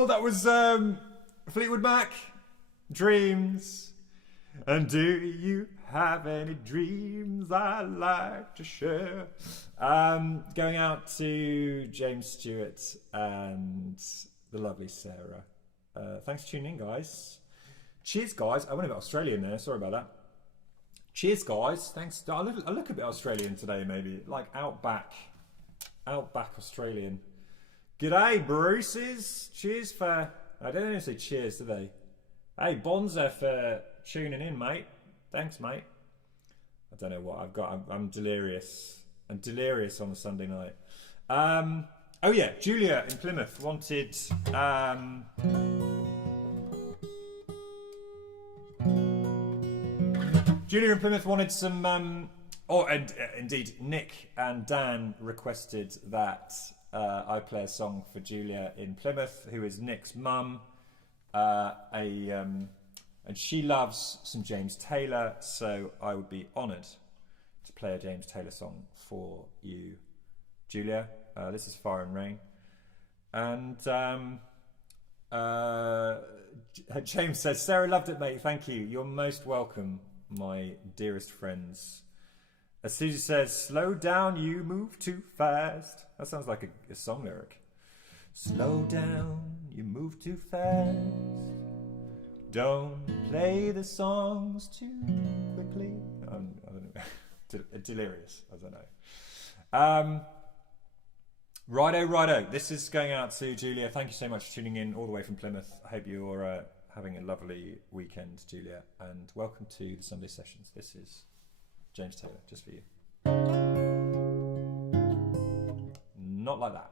Oh, that was Fleetwood Mac. Dreams. And do you have any dreams I'd like to share? Going out to James Stewart and the lovely Sarah. Thanks for tuning in, guys. Cheers, guys. I went a bit Australian there. Sorry about that. Cheers, guys. Thanks. I look a bit Australian today, maybe. Like outback Australian. G'day, Bruce's. Cheers for... I don't even say cheers, do they? Hey, Bonza for tuning in, mate. Thanks, mate. I don't know what I've got. I'm delirious. I'm delirious on a Sunday night. Oh yeah, Julia in Plymouth wanted... Julia in Plymouth wanted some... and indeed, Nick and Dan requested that I play a song for Julia in Plymouth, who is Nick's mum. And she loves some James Taylor, so I would be honoured to play a James Taylor song for you, Julia. This is Fire and Rain. And James says, Sarah, loved it, mate. Thank you. You're most welcome, my dearest friends. As Susie says, slow down, you move too fast. That sounds like a song lyric. Slow down, you move too fast. Don't play the songs too quickly. I don't know. Delirious. I don't know. Righto. This is going out to Julia. Thank you so much for tuning in all the way from Plymouth. I hope you're having a lovely weekend, Julia. And welcome to the Sunday Sessions. This is James Taylor, just for you. Not like that.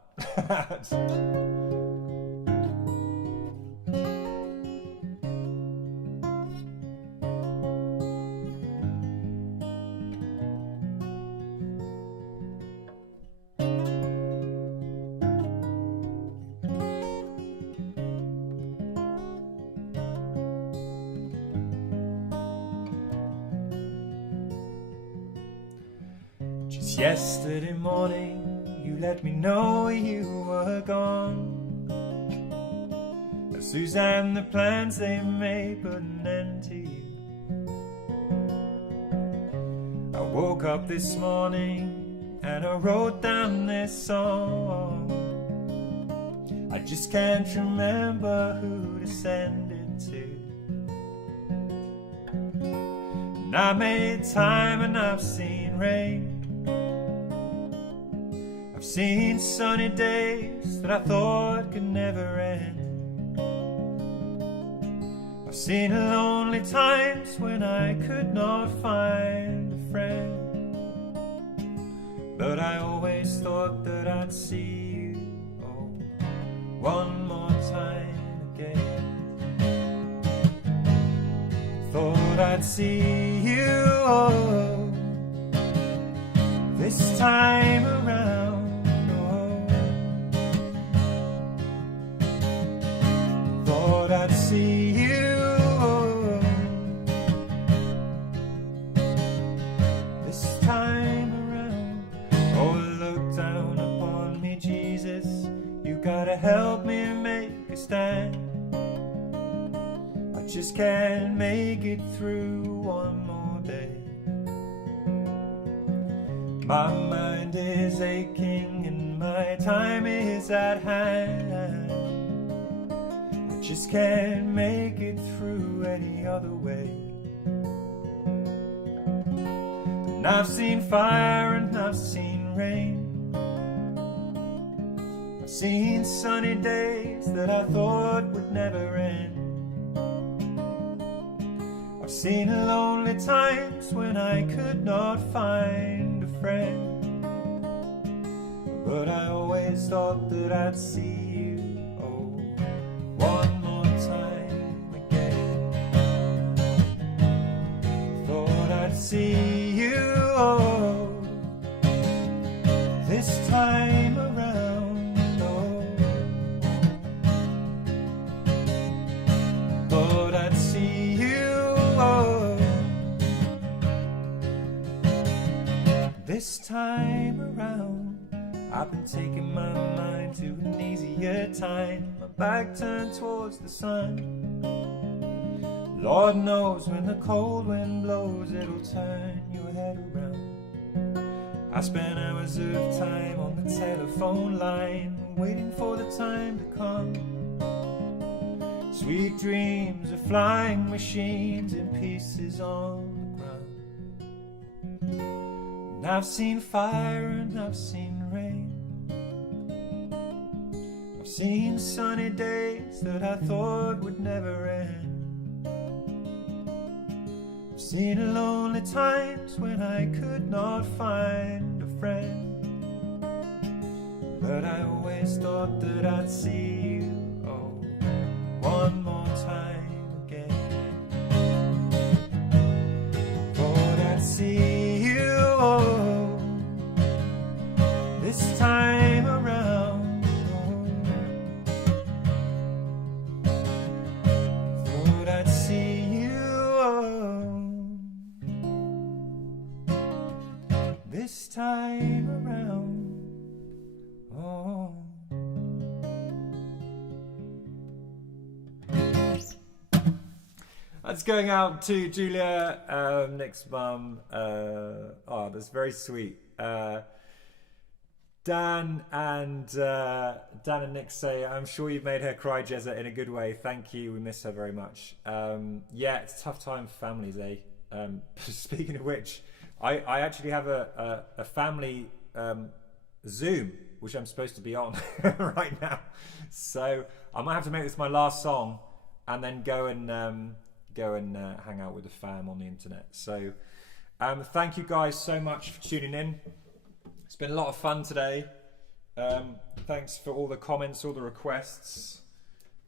Just yesterday morning, you let me know you were gone. Suzanne, the plans they made put an end to you. I woke up this morning and I wrote down this song. I just can't remember who to send it to. And I made time and I've seen rain. I've seen sunny days that I thought could never end. I've seen lonely times when I could not find a friend. But I always thought that I'd see you, oh, one more time again. Thought I'd see you, oh, this time around, oh. Thought I'd see you, oh, this time around. Oh, look down upon me, Jesus. You gotta help me make a stand. I just can't make it through one more day. My mind is aching and my time is at hand. I just can't make it through any other way. And I've seen fire and I've seen rain. I've seen sunny days that I thought would never end. I've seen lonely times when I could not find a friend. But I always thought that I'd see you, oh, one more time again. Thought I'd see you, oh, this time around, oh. Thought I'd see you, oh, this time around. I've been taking my mind to an easier time, my back turned towards the sun. Lord knows when the cold wind blows, it'll turn your head around. I spent hours of time on the telephone line, waiting for the time to come. Sweet dreams of flying machines in pieces on the ground. And I've seen fire and I've seen rain. I've seen sunny days that I thought would never end. I've seen lonely times when I could not find a friend. But I always thought that I'd see you, oh, one more time again. Thought I'd see you, oh, this time around. Oh, thought I'd see you, oh, this time around. Oh. That's going out to Julia, Nick's mum. Oh, that's very sweet. Dan and Nick say, I'm sure you've made her cry, Jezza, in a good way. Thank you. We miss her very much. Yeah, it's a tough time for families, eh? Speaking of which, I actually have a family Zoom, which I'm supposed to be on right now. So I might have to make this my last song and then go and hang out with the fam on the internet. So thank you guys so much for tuning in. It's been a lot of fun today. Thanks for all the comments, all the requests.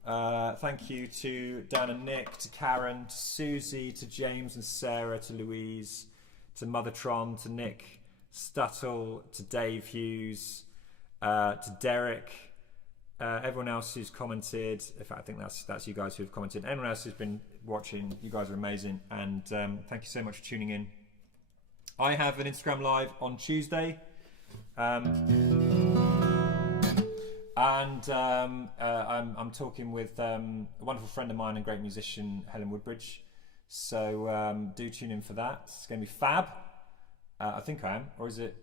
Thank you to Dan and Nick, to Karen, to Susie, to James and Sarah, to Louise, to Mothertron, to Nick Stuttle, to Dave Hughes, to Derek, everyone else who's commented. In fact, I think that's you guys who've commented. Anyone else who's been watching, you guys are amazing, and thank you so much for tuning in. I have an Instagram live on Tuesday, and I'm talking with a wonderful friend of mine and great musician, Helen Woodbridge. So do tune in for that. It's going to be fab. I think I am, or is it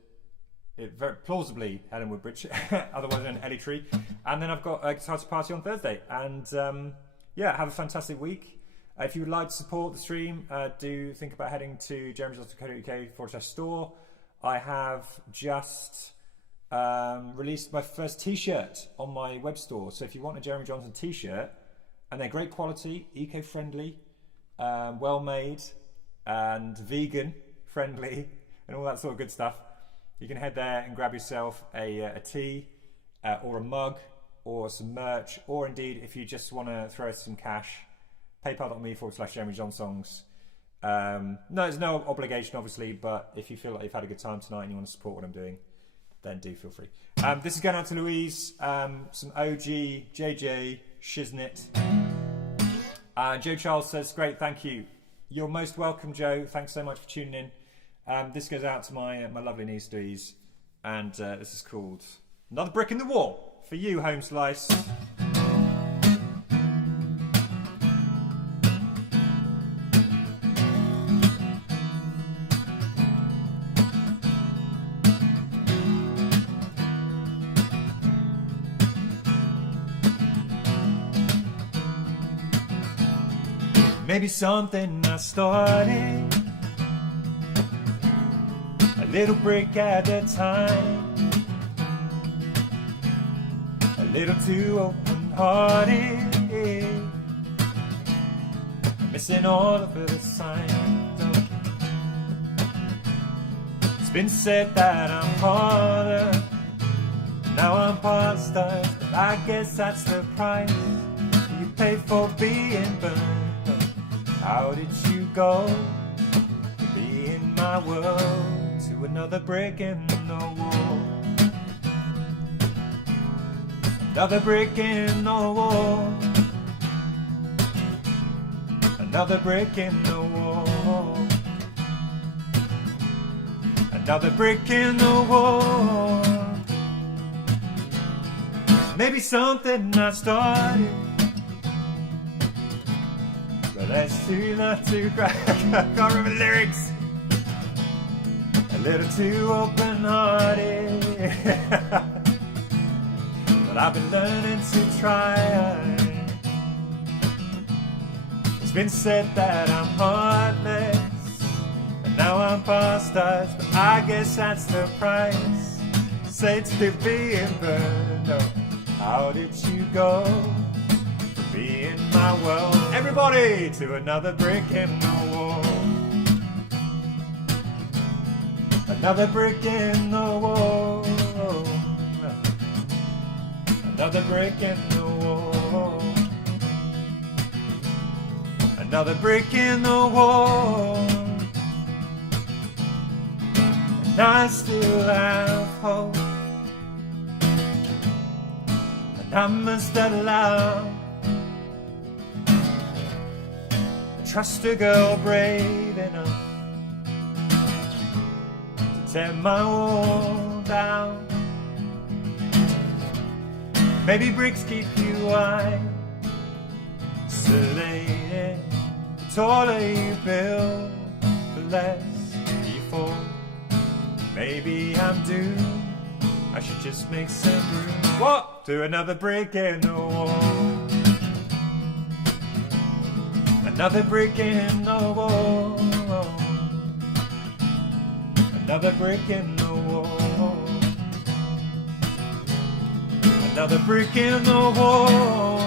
very plausibly Helen Woodbridge, otherwise known Ellie Tree. And then I've got a guitar party on Thursday. And yeah, have a fantastic week. If you would like to support the stream, do think about heading to jeremyjohnson.co.uk/store. I have just released my first t-shirt on my web store. So if you want a Jeremy Johnson t-shirt, and they're great quality, eco-friendly, well made, and vegan friendly, and all that sort of good stuff, you can head there and grab yourself a tee or a mug or some merch, or indeed if you just want to throw us some cash, paypal.me/JeremyJohnSongs. No, there's no obligation obviously, but if you feel like you've had a good time tonight and you want to support what I'm doing, then do feel free. This is going out to Louise, some OG, JJ, Shiznit. Joe Charles says, great, thank you. You're most welcome, Joe. Thanks so much for tuning in. This goes out to my lovely niece Louise, and this is called Another Brick in the Wall for you, Home Slice. Maybe something I started, a little brick at a time, a little too open-hearted, missing all of the signs. It's been said that I'm harder, now I'm past us, but I guess that's the price you pay for being burned. How did you go to be in my world, to another brick in the wall? Another brick in the wall. Another brick in the wall. Another brick in the wall. Maybe something I started, but that's too not too crack. I can't remember the lyrics. A little too open-hearted, but I've been learning to try. It's been said that I'm heartless, and now I'm past touch, but I guess that's the price. Say to being burned up. How did you go from being my world? Everybody to another brick in the wall. Another brick in the wall. Another brick in the wall. Another brick in the wall. And I still have hope. I must allow, trust a girl brave enough to tear my wall down. Maybe bricks keep you isolated. The taller you build, the less you fall. Maybe I'm doomed. I should just make some room. What? To another brick in the wall. Another brick in the wall. Another brick in the wall. Another brick in the wall.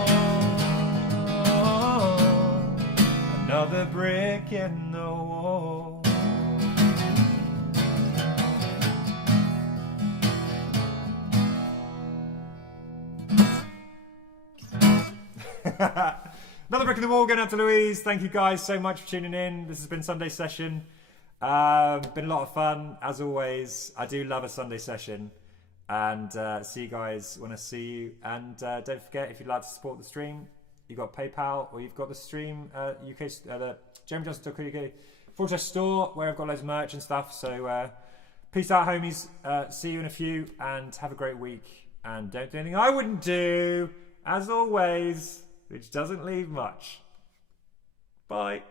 Another brick in the wall. Another brick in the wall going out to Louise. Thank you guys so much for tuning in. This has been Sunday session. Been a lot of fun as always. I do love a Sunday session, and see you guys when I see you. And don't forget, if you'd like to support the stream, you've got PayPal, or you've got the stream UK, the jeremyjohnson.co.uk Fortress store, where I've got loads of merch and stuff. So peace out, homies. See you in a few, and have a great week. And don't do anything I wouldn't do, as always, which doesn't leave much. Bye.